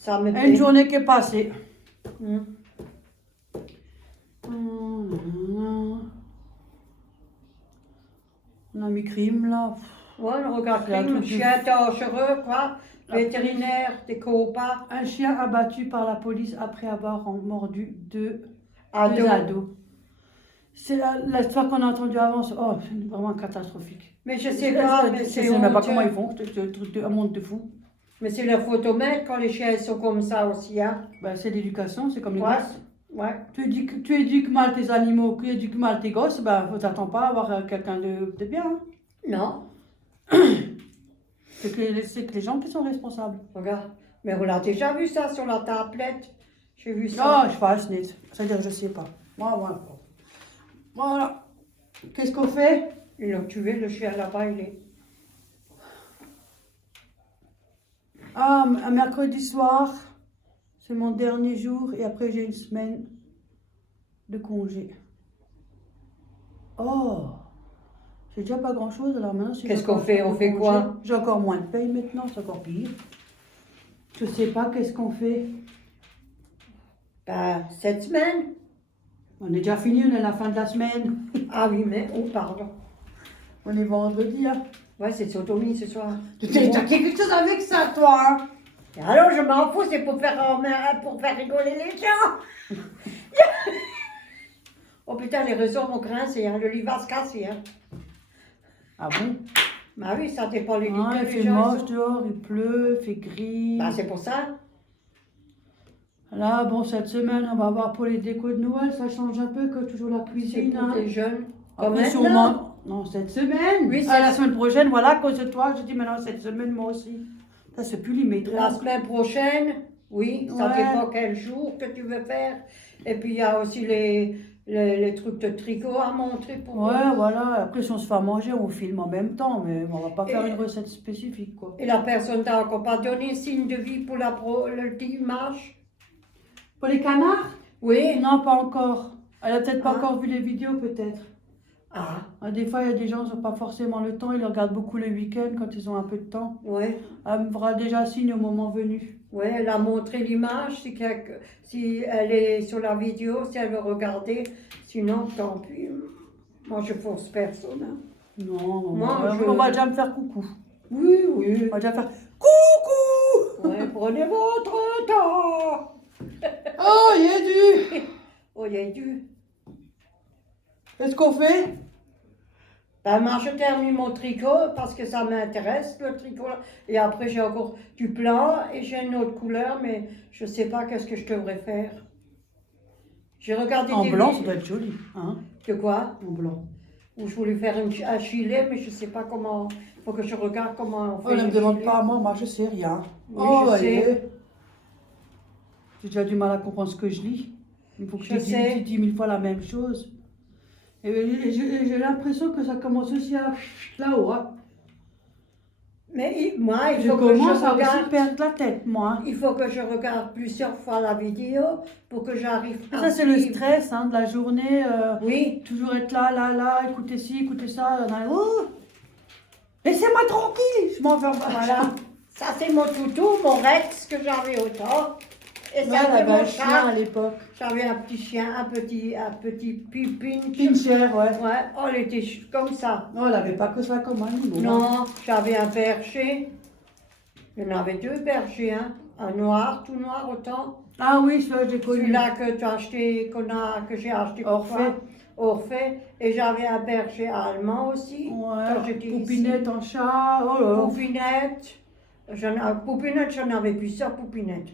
ça me plaît. Une journée qui est passée. Hmm. On a mis crime là. Ouais, on regarde C'est un film, truc de chien dangereux, quoi. Vétérinaire, des copas. Un chien abattu par la police après avoir mordu deux Ado. ados. C'est l'histoire qu'on a entendue avant. Oh, c'est vraiment catastrophique. Mais je sais pas, mais Je c'est sais même pas honteux. comment ils font. C'est un truc un monde de fou. Mais c'est le photomètre quand les chiens sont comme ça aussi, hein. Ben, c'est l'éducation, c'est comme les Ouais, gosses. ouais. Tu éduques mal tes animaux, tu éduques mal tes gosses, ben, t'attends pas à avoir quelqu'un de bien. Hein. Non, C'est que les gens qui sont responsables. regarde. Mais on a déjà vu ça sur la tablette. J'ai vu ça. Non, je weiß nicht. C'est-à-dire, je sais pas. Moi. Voilà. Qu'est-ce qu'on fait? Ils l'ont tué, le chien là-bas, il est. Ah, un mercredi soir, c'est mon dernier jour et après j'ai une semaine de congé. Oh, j'ai déjà pas grand chose alors maintenant. Qu'est-ce qu'on fait? On fait quoi? J'ai encore moins de paye maintenant, c'est encore pire. Je sais pas qu'est-ce qu'on fait. Ben, cette semaine. On est déjà fini, on est à la fin de la semaine. Ah oui, mais, oh, pardon. On est vendredi. Hein. Ouais, c'est sodomie ce soir. T'as quelque chose avec ça, toi hein? Alors, je m'en fous, c'est pour faire rigoler les gens. Oh putain, les réseaux vont grincer, hein. Le lit va se casser. Hein. Ah bon? Bah oui, ça dépend les Ah, il lits fait moche dehors, il pleut, il fait gris. Bah c'est pour ça. Là, bon, cette semaine, on va avoir pour les décos de Noël, ça change un peu que toujours la C'est cuisine. pour Hein. les jeunes. Comme Après, si on maintenant. mange, Non, cette semaine. Oui, La semaine prochaine, voilà, à cause de toi, je dis maintenant cette semaine, moi aussi. Ça, c'est plus limite. La semaine prochaine, oui, ça Ouais. dépend quel jour que tu veux faire. Et puis il y a aussi les trucs de tricot à montrer pour Ouais, vous. voilà. Après, si on se fait à manger, on filme en même temps, mais on va pas faire Et- une recette spécifique, quoi. Et la personne t'a encore pas donné signe de vie pour le dimanche? Pour les canards? Oui. Non, pas encore. Elle a peut-être pas Ah. encore vu les vidéos, peut-être. Ah, Des fois, il y a des gens qui n'ont pas forcément le temps, ils regardent beaucoup le week-end quand ils ont un peu de temps. ouais. Elle me fera déjà signe au moment venu. Ouais, elle a montré l'image, si elle est sur la vidéo, si elle veut regarder. Sinon, tant pis. Moi, je force personne. Hein. Non, Moi, on va déjà me faire coucou. Oui, oui. On va déjà faire coucou. Ouais, prenez votre temps. Oh, il est dû. Oh, il y a du. Qu'est-ce qu'on fait? Ben, moi, je termine mon tricot parce que ça m'intéresse, le tricot. Et après, j'ai encore du blanc et j'ai une autre couleur, mais je ne sais pas qu'est-ce que je devrais faire. J'ai regardé En des blanc, ça vidéos- doit être joli. Hein? De quoi? En blanc. Ou je voulais faire un gilet, mais je ne sais pas comment. Il faut que je regarde comment on fait. Oh, ne un me demande gilet. pas à moi je sais rien. Oui, Oh, je allez. sais. J'ai déjà du mal à comprendre ce que je lis. Il faut que Je je sais. dise 10 000 fois la même chose. Et j'ai l'impression que ça commence aussi à là-haut. Hein. Mais moi, il Je faut que je commence à aussi regarde. perdre la tête, moi. Il faut que je regarde plusieurs fois la vidéo pour que j'arrive à. Ça, c'est le suivre. stress de la journée. Oui. Toujours être là, écouter ci, écouter ça. Oh, laissez-moi tranquille, je m'en vais. Voilà. Ça, c'est mon toutou, mon Rex que j'avais autant. Et ça, Moi, c'est j'avais mon un chien chat. à l'époque. J'avais un petit chien, un petit pipin. Pincher, ouais. Ouais, oh, elle était comme ça. Non, elle n'avait pas que ça comme animal. Non, j'avais un berger. Il y en avait deux bergers, hein. Un noir, tout noir autant. Ah oui, celui-là, j'ai connu. Celui-là que tu as acheté, que j'ai acheté pour Orphée. toi. Orphée. Et j'avais un berger allemand aussi. Quand Ouais, j'étais Poupinette en chat. Oh là là. Poupinette. Poupinette, j'en avais plusieurs Poupinette.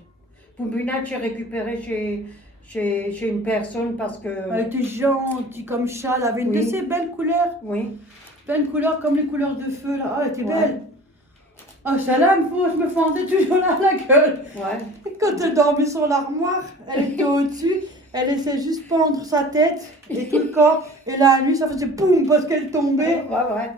Poupinette, j'ai récupéré chez une personne parce que. Elle était gentille comme chat. Elle avait une Oui. de ces belles couleurs. Oui. Belles couleurs comme les couleurs de feu là. Ah, elle était Ouais. belle. Ah, celle-là, je me fendais toujours la gueule. Ouais. Et quand elle dormait sur l'armoire, elle était au-dessus. Elle laissait juste pendre sa tête et tout le corps. Et la nuit, ça faisait boum parce qu'elle tombait. Ouais.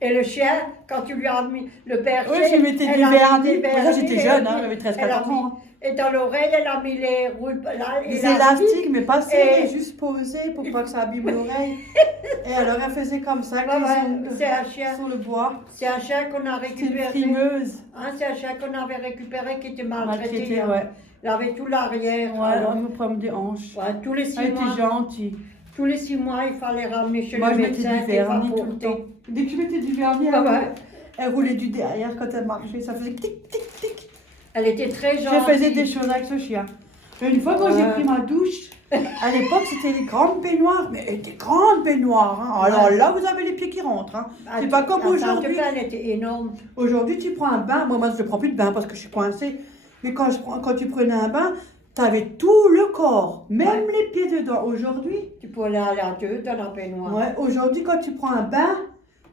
Et le chien, quand tu lui as mis le berger. Oui, je lui mettais elle du a mis vernis. des Mais ça, j'étais vernis, jeune, et- hein, j'avais 13-14 elle a mis- ans. Et dans l'oreille, elle a mis les roues. Des élastiques, mais pas serrés, Et- juste posés pour pas que ça abîme l'oreille. Et alors, elle faisait comme ça, avec Ouais, les ouais, ongles c'est un chien. sur le bois. C'est un chien qu'on a C'était une récupéré. frimeuse. Hein, c'est un chien qu'on avait récupéré qui était maltraité. Maltraitée, hein. ouais. Il avait tout l'arrière. Ouais, alors, on me prend des hanches. ouais, tous les 6 Elle mois. était gentille. Tous les 6 mois, il fallait ramener chez Moi, le je mettais médecin du qui va vernis tout le porter. temps. Dès que je mettais du vernis, Ouais, ouais. elle roulait du derrière quand elle marchait. Ça faisait tic, tic, tic. Elle était très Je gentille. faisais des choses avec ce chien. Et une fois, quand j'ai Ouais. pris ma douche, à l'époque, c'était des grandes baignoires. Mais des grandes baignoires. Hein. Alors là, vous avez les pieds qui rentrent. Hein. Ah, C'est pas comme la aujourd'hui. Sainte-Plaine était énorme. Aujourd'hui, tu prends un bain. Moi, je ne prends plus de bain parce que je suis coincée. Mais quand tu prenais un bain, tu avais tout le corps, même les pieds dedans. Aujourd'hui, Tu peux aller à deux dans la baignoire. ouais, aujourd'hui, quand tu prends un bain,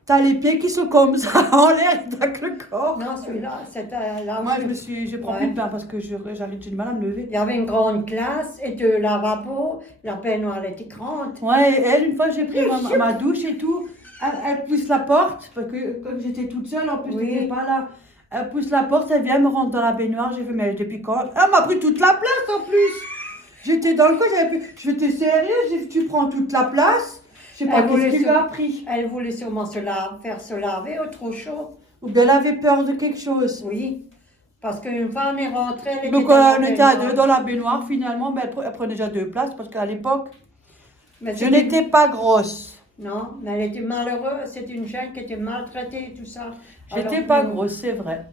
tu as les pieds qui sont comme ça en l'air, t'as que le corps. Non, celui-là, c'était là où Moi, je prends Ouais. plus de bain parce que j'ai du mal à me lever. il y avait une grande classe et deux lavabos. La baignoire elle était grande. Ouais, et elle, une fois, j'ai pris ma douche et tout. Elle pousse la porte, parce que comme j'étais toute seule, en plus, Oui. j'étais pas là. Elle pousse la porte, elle vient me rentrer dans la baignoire. J'ai fait, mais depuis quand? Elle m'a pris toute la place en plus. J'étais dans le coin, j'étais sérieuse, tu prends toute la place. Je sais pas Elle voulait qu'est-ce qui lui se- a pris. Elle voulait sûrement faire se laver au trop chaud. Ou bien elle avait peur de quelque chose. Oui. Parce qu'une fois on est rentré, elle était Donc dans la on était à baignoire. deux dans la baignoire, finalement, ben, elle prenait déjà 2 places parce qu'à l'époque, Mais je c'était- n'étais pas grosse. Non, mais elle était malheureuse. C'était une jeune qui était maltraitée et tout ça. J'étais Alors, pas nous- grosse, c'est vrai.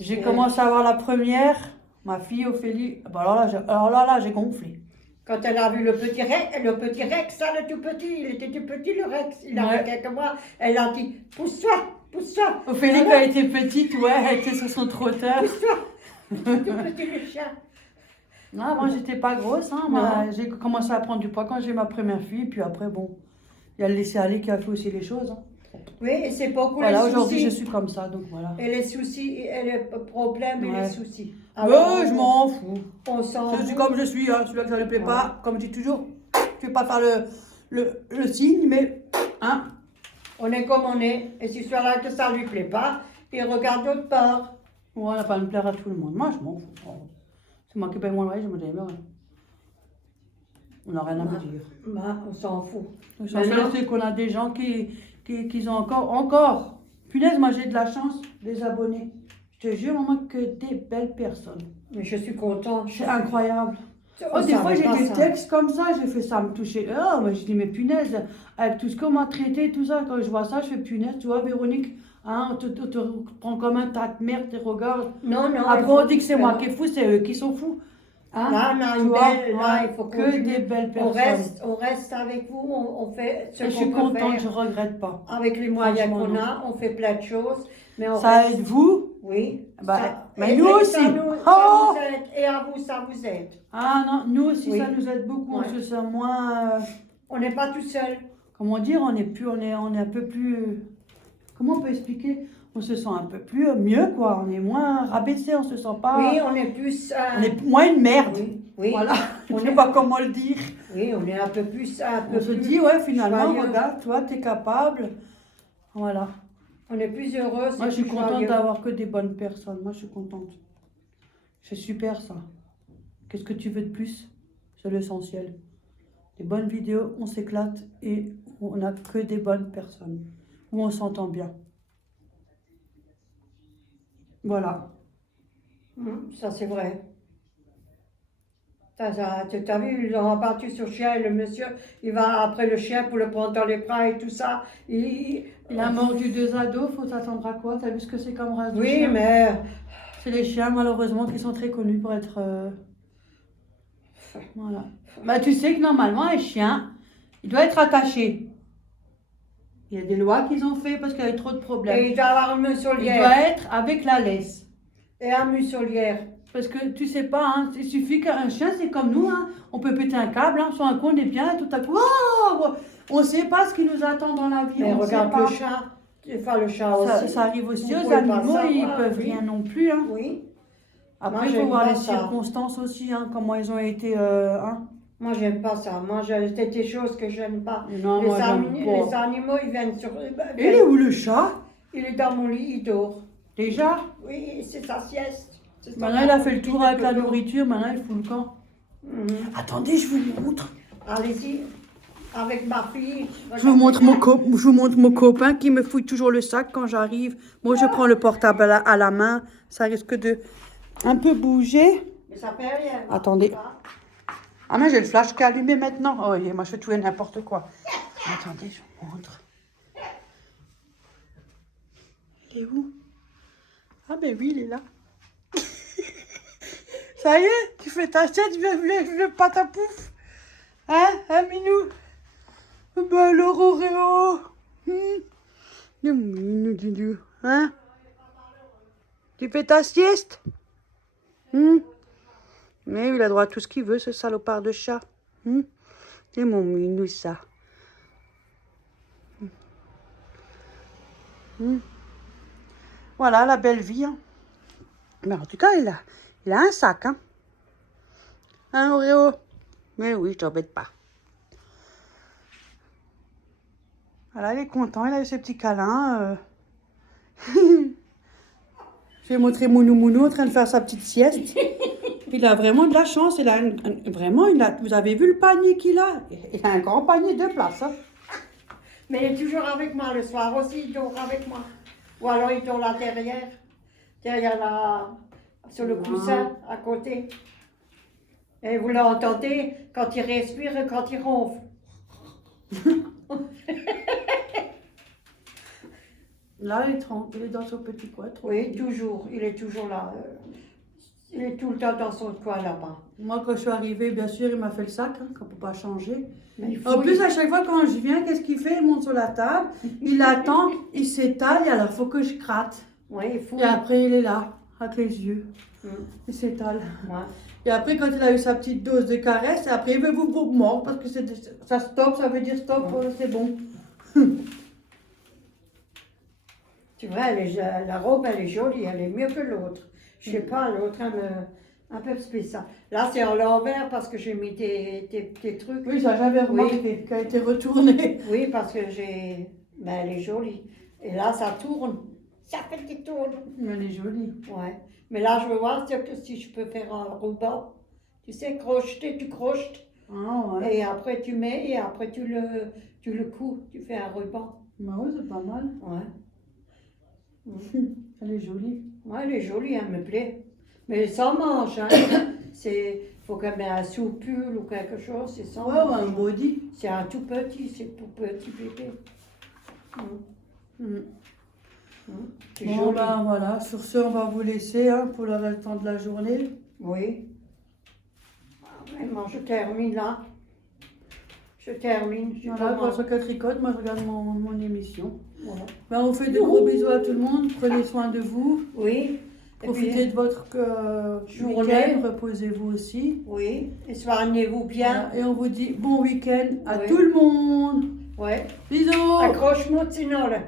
J'ai Et- commencé à avoir la première, ma fille Ophélie. Ben alors là, j'ai gonflé. Quand elle a vu le petit Rex, ça, le tout petit, il était tout petit le Rex, il avait Ouais. quelques mois, elle a dit pousse-toi, pousse-toi, Ophélie, quand elle était petite, ouais, elle était sur son trotteur. pousse-toi, tout petit le chien. Non, moi, j'étais pas grosse. Hein. Non. J'ai commencé à prendre du poids quand j'ai eu ma première fille, puis après, bon, Il y a le laisser-aller qui a fait aussi les choses. Hein. Oui, et c'est beaucoup Voilà, les aujourd'hui, je soucis. suis comme ça, donc voilà. Et les soucis, et les problèmes et Ouais. les soucis. Je m'en fous. On s'en Je suis fout. comme je suis, hein. Celui-là que ça ne lui plaît pas, comme je dis toujours, je ne vais pas faire le signe, mais hein, On est comme on est. Et si celui-là que ça lui plaît pas, il regarde d'autre part. voilà, pas me plaire à tout le monde. Moi, je m'en fous. Oh. C'est moi qui paye mon loyer, je me démerde. On n'a rien à me dire. Bah, on s'en fout. L'essentiel, Maintenant- c'est qu'on a des gens qui ont encore. Punaise, moi j'ai de la chance, des abonnés. Je te jure, maman, que des belles personnes. Mais je suis contente. C'est incroyable. On Des fois, savait j'ai pas des ça. textes comme ça, j'ai fait ça me toucher. Oh, mais je dis, mais punaise, avec tout ce qu'on m'a traité, tout ça, quand je vois ça, je fais punaise, tu vois, Véronique, hein, on te prend comme un tas de merde, tes regards. Non, non. Après, il faut on dit que c'est moi faire. qui est fou, c'est eux qui sont fous. Hein, Là, on a tu une vois, belle, là, ouais, il faut que continuer. des belles On personnes. reste avec vous, on fait ce Et je suis qu'on peut contente, faire. je regrette pas. Avec les moyens Franchement, qu'on non. a, on fait plein de choses. Mais on Ça reste. aide vous? Oui. Bah, ça- mais et- nous et aussi. Ça nous Oh aide. Et à vous, ça vous aide. Ah non, nous aussi, Oui. ça nous aide beaucoup, Ouais. on se sent moins... On n'est pas tout seul. comment dire, on est un peu plus... comment on peut expliquer? On se sent un peu plus mieux, quoi. On est moins rabaissé, on se sent pas... Oui, on est plus. On est moins une merde. Oui, oui. Voilà, je On ne sais est- pas comment le dire. Oui, on est un peu plus. On se dit, ouais, finalement, joyeux. regarde, toi, t'es capable. Voilà. On est plus heureux. Moi, je suis contente joyeux. d'avoir que des bonnes personnes. Moi, je suis contente. C'est super, ça. Qu'est-ce que tu veux de plus? C'est l'essentiel. Des bonnes vidéos, on s'éclate et on n'a que des bonnes personnes. Où on s'entend bien. Voilà. Ça, c'est vrai. Tu as vu, ils ont abattu sur le chien et le monsieur, il va après le chien pour le prendre dans les bras et tout ça. Il a mordu 2 ados, faut s'attendre à quoi? T'as vu ce que c'est comme race de Oui, chien? mais. C'est les chiens, malheureusement, qui sont très connus pour être... Voilà. Bah, tu sais que normalement, un chien, il doit être attaché. Il y a des lois qu'ils ont fait parce qu'il y a eu trop de problèmes. Et il doit avoir une Il muselière. doit être avec la laisse. Et un muselière. Parce que tu sais pas, hein, il suffit qu'un chien, c'est comme nous, hein, on peut péter un câble, hein, sur un coin, on est bien, tout à coup, oh, on sait pas ce qui nous attend dans la vie. Mais on regarde sait pas. le chat. Enfin, le chat Ça, aussi. ça arrive aussi Vous aux pouvez pas animaux, savoir, ils peuvent oui. rien non plus. Hein. Oui. Après, Moi, il faut j'aime voir pas les ça. circonstances aussi, hein, comment ils ont été. Hein. Moi, j'aime pas ça. Moi, c'est des choses que j'aime pas. Non, moi, j'aime pas. Les animaux, ils viennent sur. Il est où le chat? Il est dans mon lit, il dort. Déjà? Oui, c'est sa sieste. C'est sa- Maintenant, il a fait le tour avec la nourriture, maintenant, il fout le camp. Mhm. Attendez, je vous montre. Allez-y, avec ma fille. Je vous montre mon copain qui me fouille toujours le sac quand j'arrive. Moi, je prends le portable à la main. Ça risque de un peu bouger. Mais ça fait rien. Attendez. Ah mais j'ai le flash qui est allumé maintenant. Oh, et moi, je fais tout et n'importe quoi. Attendez, je vous montre. Il est où? Ah ben oui, il est là. Ça y est, tu fais ta tête, je veux pas ta pouffe. Hein, Minou? Bah alors, Oreo. Minou, Didou. Hein? Tu fais ta sieste? Mais il a droit à tout ce qu'il veut, ce salopard de chat. C'est mon Minou, ça. Voilà, la belle vie. Hein. Mais en tout cas, il a un sac. Hein, Oreo? Mais oui, je t'embête pas. Voilà, il est content, il a eu ses petits câlins. Je vais montrer Mounou en train de faire sa petite sieste. Il a vraiment de la chance. Vous avez vu le panier qu'il a? Il a un grand panier de place. Hein. Mais il est toujours avec moi le soir aussi, il dort avec moi. Ou alors il dort là derrière sur le coussin à côté. Et vous l'entendez quand il respire et quand il ronfle. Là, il est dans son petit coin. Oui, toujours, il est toujours là. Il est tout le temps dans son coin là-bas. Moi, quand je suis arrivée, bien sûr, il m'a fait le sac, hein, qu'on ne peut pas changer. Mais il faut En plus, à chaque fois quand je viens, qu'est-ce qu'il fait? Il monte sur la table, il attend, il s'étale, et alors il faut que je gratte. Oui, il faut. Et après, il est là, avec les yeux. Il s'étale. Ouais. Et après, quand il a eu sa petite dose de caresse, après il veut vous mordre parce que ça stoppe, ça veut dire stop, c'est bon. Tu vois, la robe, elle est jolie, elle est mieux que l'autre. Je sais pas, l'autre, elle me... un peu spécial. Là, c'est en l'envers parce que j'ai mis tes trucs. Oui, ça j'avais remarqué, qu'elle a été retournée. Oui, parce que j'ai... Mais elle est jolie. Et là, ça tourne. Ça fait des tournes. Elle est jolie. Ouais. Mais là, je veux voir si je peux faire un ruban. Tu sais, crocheter, tu crochetes. Ah ouais. Et après, tu mets, et après, tu le couds. Tu fais un ruban. Bah oui, c'est pas mal. Ouais. Elle est jolie. Ouais, elle est jolie, elle me plaît. Mais sans manche, hein. Faut qu'elle mette un sous-pull ou quelque chose, c'est sans Ouais, manche. ouais, un body. C'est un tout petit, c'est pour petit bébé. C'est Bon, joli. ben voilà, sur ce, on va vous laisser hein, pour le restant de la journée. Oui. Vraiment, je termine là. Je termine. Je Voilà, commence. pour qu'elle tricote, moi je regarde mon émission. Voilà. Ben, on fait de gros bisous à tout le monde, prenez soin de vous, Oui. Et profitez puis, de votre journée. week-end, reposez-vous aussi. oui. Et soignez-vous bien. Voilà, et on vous dit bon week-end à Oui. tout le monde. Ouais. Bisous. Accroche-moi sinon là.